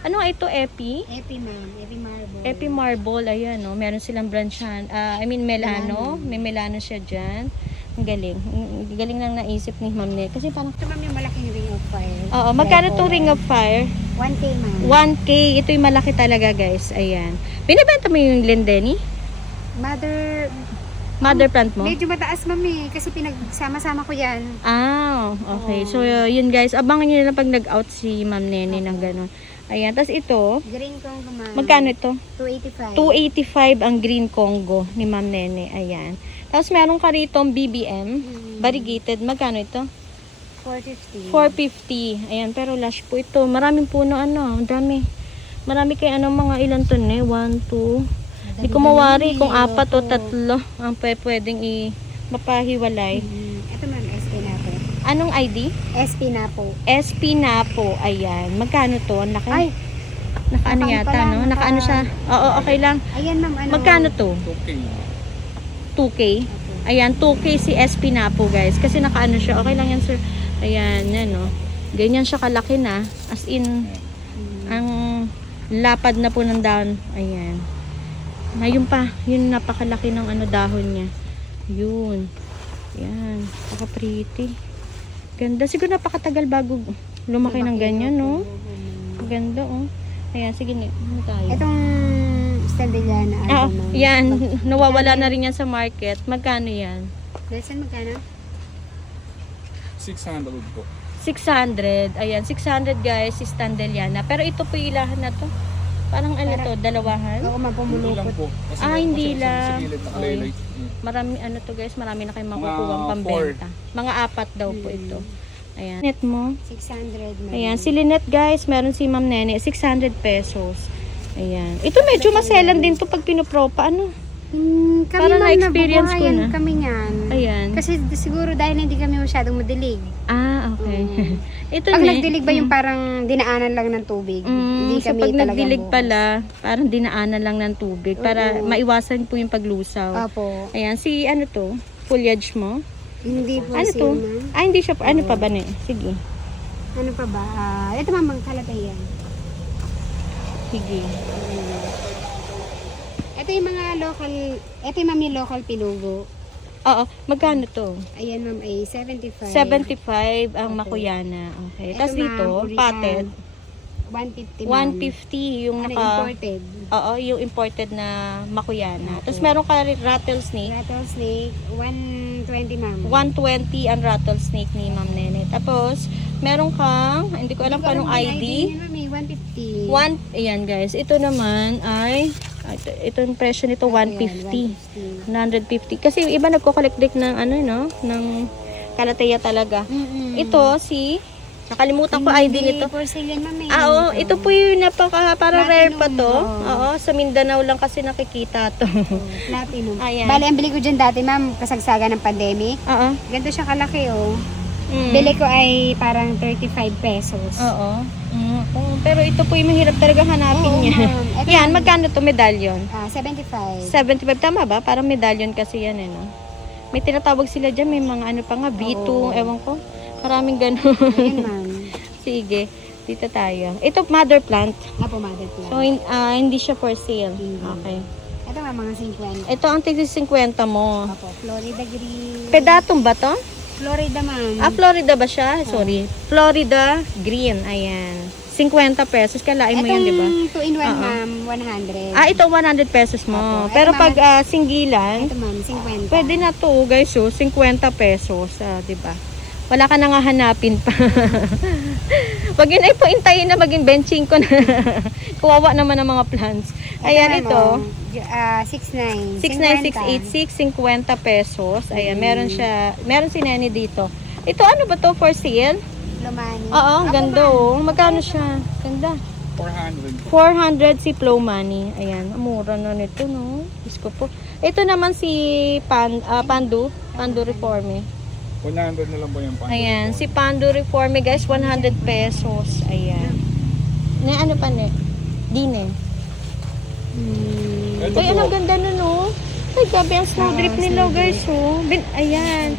Ano nga ito, Epi? Epi ma'am, Epi Marble. Epi Marble, ayan, no? Meron silang branch Melano. May Melano siya dyan. Ang galing. Ang galing lang naisip ni Ma'am Nel. Kasi parang, Ito ma'am yung malaking ring of fire. oo, magkano to Ring of Fire? 1K ma'am. 1K. Ito yung malaki talaga, guys. Ayan. Binibenta mo yung Lindeni? Mother plant mo? Medyo mataas ma'am eh, kasi pinagsama-sama ko yan. Okay. So, yun guys. Abangan nyo na pag nag-out si Ma'am Nene ng gano'n. Ayan. Tapos ito, Green Congo ma'am. magkano ito? 285. 285 ang green Congo ni Ma'am Nene. Ayan. Tapos meron ka ritong BBM, variegated. Magkano ito? 450. 450. Ayan, pero lush po ito. Maraming puno, ano, ang dami. Marami kayo, ano, mga ilan to, 1, 2. Hindi ko mawari kung 4 o 3 ang pwedeng mapahiwalay. Ito ma'am, SP na po. Anong ID? SP na po. SP na po. Ayan. Magkano to? Ang laki. Ay! Nakaano Naka- yata, pala, no? naka- Nakaano siya? Oo, okay lang. Ayan ma'am, ano? Magkano to? Okay. 2K? Ayan, 2K si SP na po, guys. Kasi nakaano siya. Okay lang yan, sir. Ayan, yan, no? Ganyan siya kalaki na. As in, ang lapad na po ng dahon. Ayan. Ngayon pa, yun napakalaki ng ano dahon niya. Yun. Ayan. Napaka-pretty. Ganda. Siguro napakatagal bago lumaki ng ganyan, no? Ganda, oh. Ayan, sige, ano tayo? Itong Standeliana album ma'am. Yan. Nawawala na rin yan sa market. Magkano yan? Lesson magkano? 600 po. 600. Ayan, 600 guys, si Standeliana. Pero ito po yung ilahan na to. Parang ano to, dalawahan? Oo ma'am, Hindi lang pumulupot. po. Kasi Hindi kasi lang. Sa gilid nakalight. Marami ano to guys, marami na kayong Mga makukuha ang 4. pambenta. Mga 4 daw po ito. Ayan. Net mo. 600 ma'am. Ayan. Si Lynette guys, meron si Ma'am Nene, 600 pesos. Ayan. Ito medyo maselan din to pag pinopropa. Ano? Kami Parang ma'am, na-experience ko nabubuhayan na. kami niyan. Ayan. Kasi siguro dahil hindi kami masyadong madilig. Ah, okay. Ito Pag na. nagdilig ba yung parang dinaanan lang ng tubig? Hindi So kami pag talagang nagdilig buhos. pala, parang dinaanan lang ng tubig para Oo. maiwasan po yung paglusaw. Opo. Ayan, si ano to? Foliage mo? Hindi po Ano siya, to? ma'am. Ah, hindi siya, ano pa ba ne? Sige. Ano pa ba? Ito ma'am, ang kalatayan. Sige. Ito yung mga local, ito yung ma'am yung local pilugo. Oo, magkano to? Ayan ma'am ay 75. 75 ang Okay. Makuyana. Okay. Ito, Tapos ma'am, dito, Urian. potted. 150 ma'am. 150 yung Ano, naka... imported. Oo, yung imported na Makuyana. Okay. Tapos meron ka rin rattlesnake. Rattlesnake, 120 ma'am. 120 ang rattlesnake ni Ma'am Nene. Tapos, meron kang, hindi ko alam Hindi ko paanong alam yung ID. niya, ma'am, eh, 150. Ayan guys, ito naman ay, ito yung presyo nito, 150. 150. Kasi yung iba nagko-collect din ng ano, no? Ng kalateya talaga. Ito, si, nakalimutan ko ID nito. Porcelain ma'am. Oo, ito po yung parang rare pa to. Platinum, Oo, sa Mindanao lang kasi nakikita to. Platinum. Ayan. Bale, ang bili ko dyan dati ma'am, kasagsaga ng pandemic. Oo. Ganito siya kalaki oh. Mm. Bili ko ay parang 35 pesos. Oo. Pero ito po yung mahirap talaga hanapin Oo, niya. ma'am. Ito, Yan, ma'am. magkano to medallion? 75. 75, tama ba? Parang medallion kasi yan eh, no? May tinatawag sila dyan, may mga ano pa nga, B2, Oo. ewan ko. Maraming ganun. Ayun ma'am. Sige, dito tayo. Ito, mother plant. Apo, mother plant. So, hindi siya for sale. Hindi. Okay. Ito ma'am, mga 50. Ito ang tigsis 50 mo. Apo, Florida green. Pedatum ba to? Florida ma'am. Florida ba siya? Sorry. Florida green. Ayan. 50 pesos. Kalain mo yan, di ba? Itong 2-in-1 Oo. ma'am, 100. Ito 100 pesos mo. Opo. Pero Ito, pag ma'am. singgilan, Ito ma'am, 50. pwede na to, guys. So, 50 pesos. Di ba? Wala ka na nga hanapin pa. Wag yun ay pointayin na maging benching ko na. Kuwawa naman ang mga plants. Ayan, ito. 69. 69686, 50 pesos. Ayan, meron siya. Meron si Nene dito. Ito, ano ba to for sale? Lomani. Oo, ang ganda oh. Magkano siya? Ganda. 400. 400 si Flow Money. Ayan, ang mura na nito, no? Diyos ko po. Ito naman si Pandu Reforme. 100 na lang po yung pan. Ayan, si Pandu Reforme guys, 100 pesos. Ayan. Ne, ano pa ne? Dine. Ito Ay, po, ang ganda na no? Ay, gabi ang snowdrip nila guys, oh. Ayan.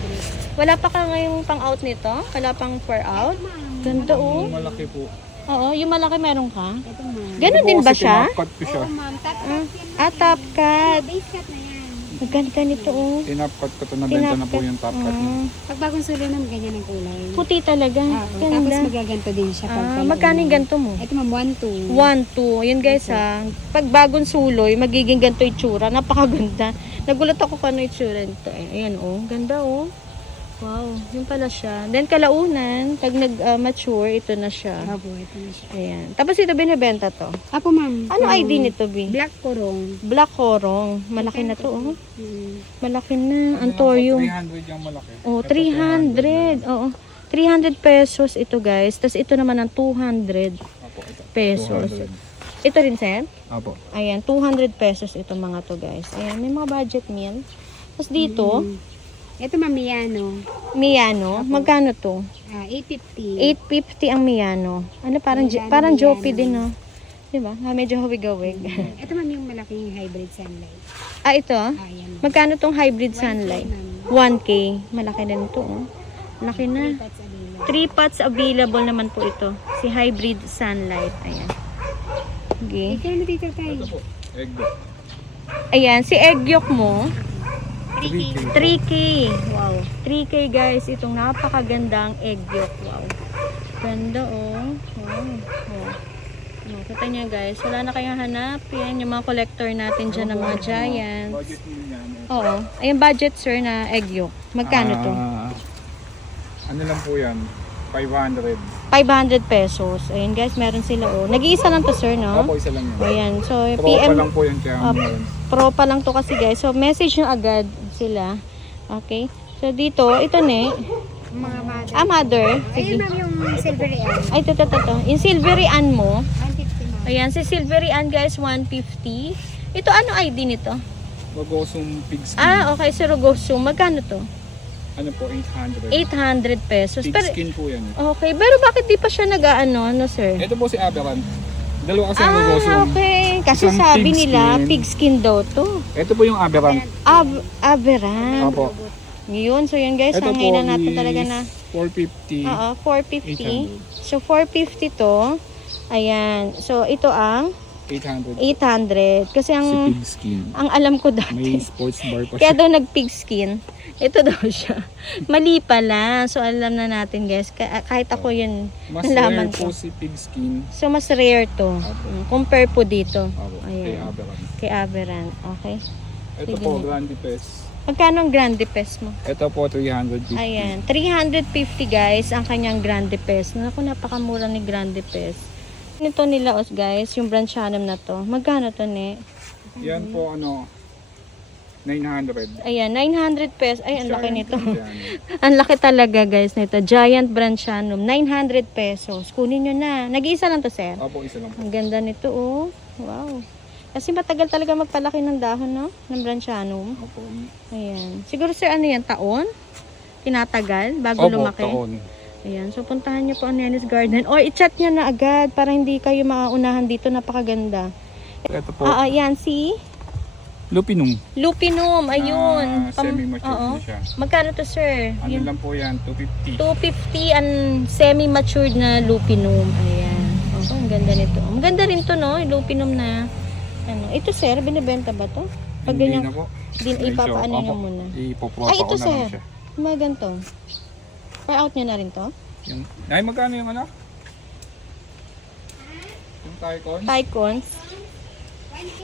Wala pa ka ngayong pang out nito? Wala pang for out? Ganda oh. yung malaki po. Oo, yung malaki meron ka? Ito ma'am. Ganun din ba siya? Tinapkat ko siya. Oo ma'am, top cut yan. Top cut. Base cut na yan. Maganda nito oh. Tinapkat ko to. Nabenta na po yung top cut niya. Pag bagong sulo ma'am, ganyan ang kulay. Puti talaga. Tapos Ganda. magaganto din siya. Pag Magkano yung ganito mo? Ito ma'am, 1-2. 1, 2. Yun guys ha. Pag bagong suloy, magiging ganito itsura. Napakaganda. Nagulat ako kung ano itsura nito. Ayan oh. Ganda oh. Wow. Yun pala siya. Then kalaunan, pag nag-mature, ito na siya. Opo, ito na siya. Ayan. Tapos ito binibenta to. Apo ma'am. Ano ID nito, B? Black Korong. Black Horong. Malaki na to oh. Mm. Malaki na. Antorium. 300 yung malaki. Oh, Ito, 300. Oo. 300 pesos ito guys. Tapos ito naman ang 200 Apo, ito. pesos. 200. Ito rin, Sen? Apo. Ayan, 200 pesos ito mga to guys. Ayan, may mga budget meal. Tapos dito, Ito ma'am, Miano. Miyano. Magkano to? 850. 850 ang Miyano. Ano, parang, Miyano, parang Miyano. Joppy din, no? Diba? Medyo hawig-hawig. Ito ma'am yung malaking hybrid sunlight. Ito? Ayan. Magkano tong hybrid 1K, sunlight? ma'am. 1K. Malaki na nito, oh. Laki na. 3 pots available. 3 pots available naman po ito. Si hybrid sunlight. Ayan. Okay. Ito na dito tayo. Ito po. Egg yolk. Ayan, si egg yolk mo, 3K. 3K. Wow. 3K guys. Itong napakagandang egg yolk. Wow. Ganda oh. Wow. Oh. Oh, kita niya guys. Wala na kayong hanapin. Yung mga collector natin dyan ng mga giants. Budget mo yan. Oo. Ayun budget sir na egg yolk. Magkano to? Ano lang po yan? 500. 500 pesos. Ayun guys, meron sila oh. Nag-iisa lang to sir, no? Opo, isa lang yan. Ayan. So, Tropa PM. lang po yan kaya meron. Pro pa lang to kasi guys. So, message nyo agad sila. Okay? So, dito, ito ne. Mga mother. Ah, mother. Sige. Ayun ma'am yung silvery yan. Ay, ito. Yung silvery Ann mo. 150 ma'am. Ayan, si silvery Ann guys, 150. Ito, ano ID nito? Bagosong pig skin. Ah, okay, si Rogoso. Magkano to? Ano po, 800. 800 pesos. Pig Pero, skin po yan. okay, pero bakit di pa siya nag-ano, sir? Ito po si Aberrant. Dalawa kasi ang bagosong. Okay. Kasi Isang sabi pig nila, skin. pig skin daw to. Ito po yung Aberrant. Aberrant. Opo. Yun, so yun guys, Ito po hanginan natin is talaga na. 450. Oo, 450. 800. So, 450 to. Ayan. So, ito ang 800. 800. Kasi Si ang pig skin. alam ko May dati, sports bar pa kaya siya. daw nag-pig skin. Ito daw siya. Mali pala. So, alam na natin guys. Kahit ako yun, Mas nalaman rare ko. po si pig skin. So, mas rare to. Opo. Compare po dito. Opo. Kay Ayan. Aberrant. Kay Aberrant. Okay. Ito Sige. po, Grande Pes. Magkano ang grande pes mo? Ito po, 350. Ayan. 350 guys, ang kanyang grande pes. Naku, napakamura ni grande pes. Ito nila guys, yung Brancianum na to. Magkano to, ne? Yan po, 900. Ayan, 900 pesos. Ay, ang laki Giant nito. yan. Ang laki talaga guys nito. Giant Brancianum, 900 pesos. Kunin nyo na. Nag-iisa lang to, sir. Opo, isa lang po. Ang ganda nito, oh. Wow. Kasi matagal talaga magpalaki ng dahon, no? Ng Brancianum. Opo. Ayan. Siguro, sir, ano yan? Taon? Tinatagal bago Opo, lumaki? taon. Ayan. So, puntahan nyo po ang Nenis Garden. Or, i-chat nyo na agad para hindi kayo maunahan dito. Napakaganda. Ito po, Ayan, si Lupinum. Lupinum. Ayun. Semi-mature Oo. na siya. Magkano to, sir? Ano lang po yan, 250. 250 ang semi-matured na lupinum. Ayan. Oh, ang ganda nito. Maganda rin to, no? Yung lupinum na ano. Ito, sir, binibenta ba to? Pag Hindi ganyan, na po. din Medyo, ipapaano nyo opo, muna. Ipopropa Ay, ito, ko na sir. lang siya. Mga ganito. Pour out nyo na rin to? Yung, ay, magkano yung ano? Yung Tycon? Tycons. 1K.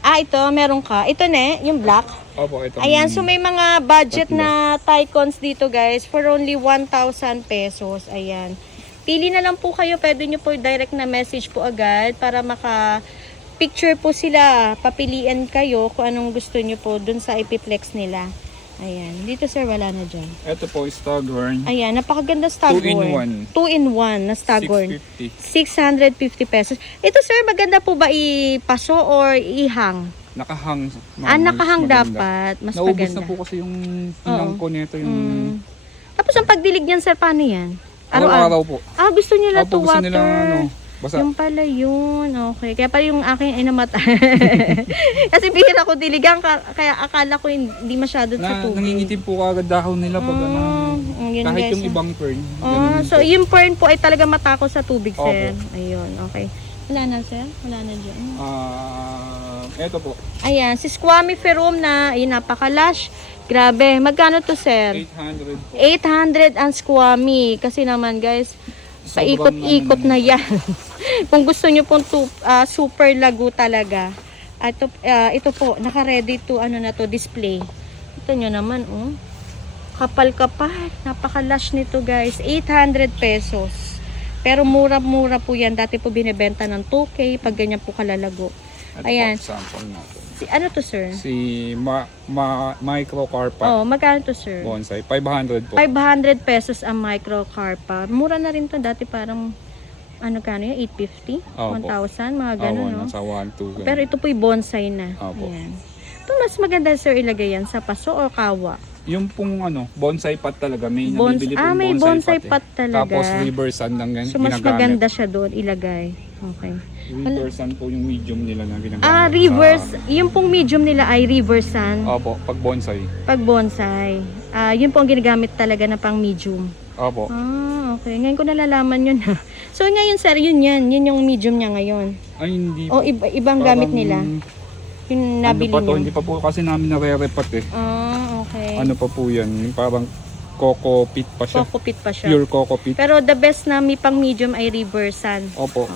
Ah, ito, meron ka. Ito, ne, yung black. Opo, ito. Ayan, so may mga budget Tatlo. na Tycons dito, guys, for only 1,000 pesos. Ayan. Pili na lang po kayo. Pwede nyo po direct na message po agad para maka-picture po sila. Papilian kayo kung anong gusto nyo po dun sa ipiplex nila. Ayan. Dito, sir, wala na dyan. Ito po, Staghorn. Ayan, napakaganda Staghorn. 2-in-1. 2-in-1 na Staghorn. 650. 650 pesos. Ito, sir, maganda po ba ipaso or ihang? Nakahang. Nakahang maganda. dapat. Mas Naubos maganda. na po kasi yung inang ko nito. Yung Tapos ang pagdilig niyan, sir, paano yan? araw-araw po. Ah, gusto nila Opo, to gusto water. nila basa. Yung pala yun. Okay. Kaya pala yung aking inamatay. Kasi bihira ko diligan. Kaya akala ko hindi masyado sa tubig. Nangingitim po kagad dahon nila pag yun, kahit guys, yung ibang fern. So, yung fern po ay talaga matako sa tubig, Opo. sir. Ayun, okay. Wala na, sir? Wala na dyan. Ito po, Ayan, si Squammy Ferum na, ayun, napakalash. Grabe. Magkano to, sir? 800 po. 800 ang Squammy. Kasi naman, guys, Sobrang paikot-ikot na yan. Kung gusto nyo pong super lago talaga. Ito po, naka-ready to, display. Ito nyo naman, oh. Kapal-kapal. Napaka-lush nito, guys. 800 pesos. Pero mura-mura po yan. Dati po binibenta ng 2K pag ganyan po kalalago. Ito Ayan. po, sample natin. Ano to, sir? Si Microcarpa Oh, magkano to, sir? bonsai, 500 po. 500 pesos ang microcarpa. Mura na rin to. Dati parang, kano yun? 850? Opo. 1,000? Mga gano'n, no? Nasa 1-2. Pero ito po'y bonsai na. Opo. Ayan. Ito mas maganda, sir, ilagay yan sa paso o kawa? Yung pong bonsai pot talaga. May nabibili pong may bonsai pot talaga. Tapos river sand lang yan So, mas ginagamit. maganda siya doon ilagay. Okay. River sand po yung medium nila na ginagamit. Reverse. Yung pong medium nila ay reverse sand. Opo, pag bonsai. Pag bonsai. Yun po ang ginagamit talaga na pang medium. Opo. Okay. Ngayon ko nalalaman yun. So, ngayon, sir, yun yan. Yun yung medium niya ngayon. Ay, hindi O, ibang gamit nila. Yung nabili pa to, niyo. hindi pa po kasi namin nare-repat eh. Okay. Ano pa po yan? Yung parang coco pit pa siya. Coco-pit pa siya. Pure coco pit. Pero the best na may pang medium ay reverse sand. Opo.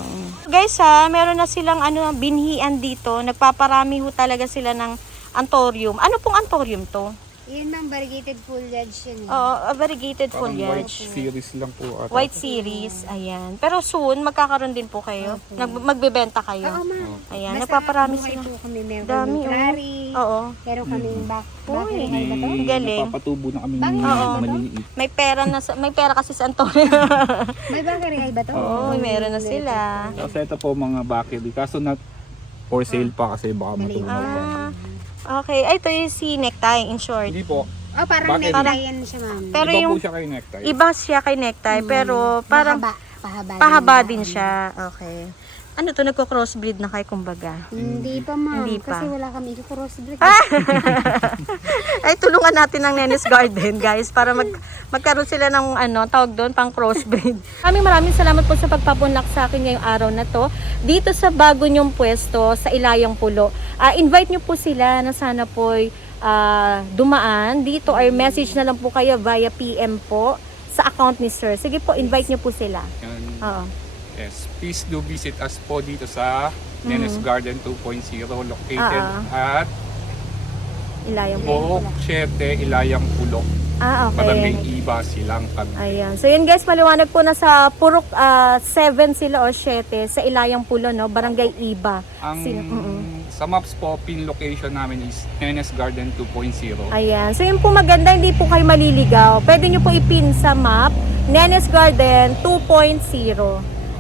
Guys meron na silang binhian dito. Nagpaparami ho talaga sila ng anthurium. Ano pong anthurium to? Yun ma'am, variegated foliage yun. Oo, variegated Parang white foliage. series lang po ata. White series, ayan. Pero soon, magkakaroon din po kayo. Magbebenta kayo. Oo ma'am. Ayan, Basta nagpaparami buhay sila. po kami. Meron Dami, kaming oh. clary. Oo. Meron kaming bakari. Uy. Ay ba to? Ang galing. Napapatubo na kami Bakit? ng Oo. maliliit. May pera kasi sa Antonio. May bakari ay ba to? Oo, meron na sila. Kasi ito po mga bakery. Kaso not for sale pa kasi baka matunaw pa. Okay. Ay, ito yung si necktie, in short. Hindi po. Oh, parang Bakit? necktie yan siya ma'am. Pero Iba yung po siya kay necktie. iba siya kay necktie, pero parang Pahaba din siya. Okay. Ano to, nagko-crossbreed na kayo kumbaga? Hindi pa ma'am. Hindi pa. Kasi wala kami crossbreed. Ay, tulungan natin ng Nenes Garden, guys, para magkaroon sila ng tawag doon, pang crossbreed. Maraming salamat po sa pagpapunlak sa akin ngayong araw na to. Dito sa bago nyong pwesto sa Ilayang Pulo. Invite nyo po sila na sana po dumaan dito or message na lang po kayo via PM po sa account ni Sir. Sige po, invite nyo po sila. Yan. Oo. Yes, please do visit us po dito sa Nenes Garden 2.0 located at Ilayang Pulo. Bohok 7, Ilayang Pulo. Barangay Okay. Iba, Silang, Cavite. Ayan. So yun guys, maliwanag po na sa Purok 7 sila o 7 sa Ilayang Pulo, no? Barangay Iba. Ang Mm-mm. sa maps po, pin location namin is Nenes Garden 2.0. Ayan. So yun po maganda, hindi po kayo maliligaw. Pwede nyo po ipin sa map, Nenes Garden 2.0.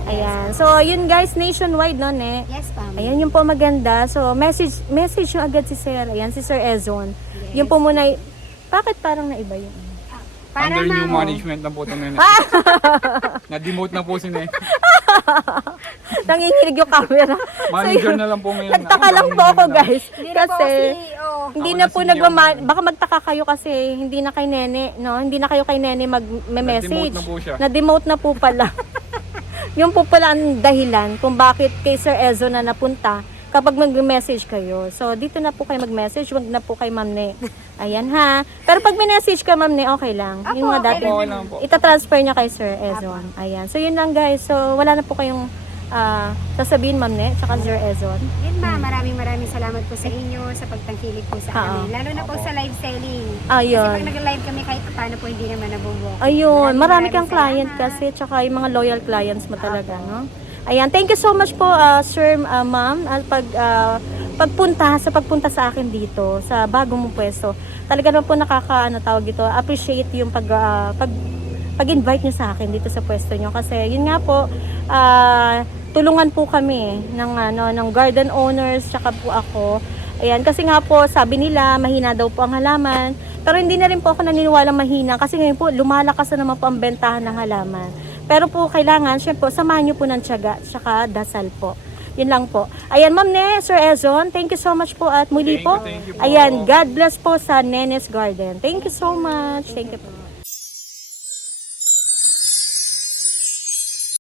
Ayan. So yun guys, nationwide, no, Ne? Yes, ma'am. Ayan, yun po maganda. So message nyo agad si Sir. Ayan, si Sir Ezon. Yun po muna, bakit parang naiba yun? Para Under new ma'am. management na po ito Nenes. Na-demote na po si Nenes. Nanginginig yung camera. Manager na lang po ngayon. Nagtaka lang po ako guys. Hindi na po Kasi, CEO. hindi Ako na na po CEO. baka magtaka kayo kasi hindi na kay Nene, no? Hindi na kayo kay Nene mag-message. Na-demote na po siya. Na-demote na po pala. Yung po pala ang dahilan kung bakit kay Sir Ezo na napunta kapag mag-message kayo. So, dito na po kayo mag-message, wag na po kay Ma'am Ne. Ayan ha. Pero pag may-message ka Ma'am Ne, okay lang. Yung mga dati, Okay lang po. ita-transfer niya kay Sir Ezon. Ayan. So, yun lang guys. So, wala na po kayong sasabihin Ma'am Ne, tsaka Sir Ezon. Yun ma'am, maraming salamat po sa inyo sa pagtangkilik po sa amin. Lalo na po sa live selling. Kasi Ayun. pag nag-live kami kahit paano po hindi naman nabubuo. Ayun, marami kang Maraming client salamat. kasi, tsaka yung mga loyal clients mo talaga, no? Ayan, thank you so much po, Sir, Ma'am, at pagpunta sa akin dito, sa bagong mong pwesto. Talaga naman po tawag dito, appreciate yung pag-invite nyo sa akin dito sa pwesto nyo. Kasi, yun nga po, tulungan po kami ng garden owners, tsaka po ako. Ayan, kasi nga po, sabi nila, mahina daw po ang halaman. Pero hindi na rin po ako naniniwala mahina kasi ngayon po, lumalakas na naman po ang bentahan ng halaman. Pero po, kailangan, syempre po, samahan nyo po ng tiyaga, tsaka dasal po. Yun lang po. Ayan, Ma'am Ne, Sir Ezon, thank you so much po. At muli Thank po, you po. ayan, God bless po sa Nenes Garden. Thank you so much. Thank you po.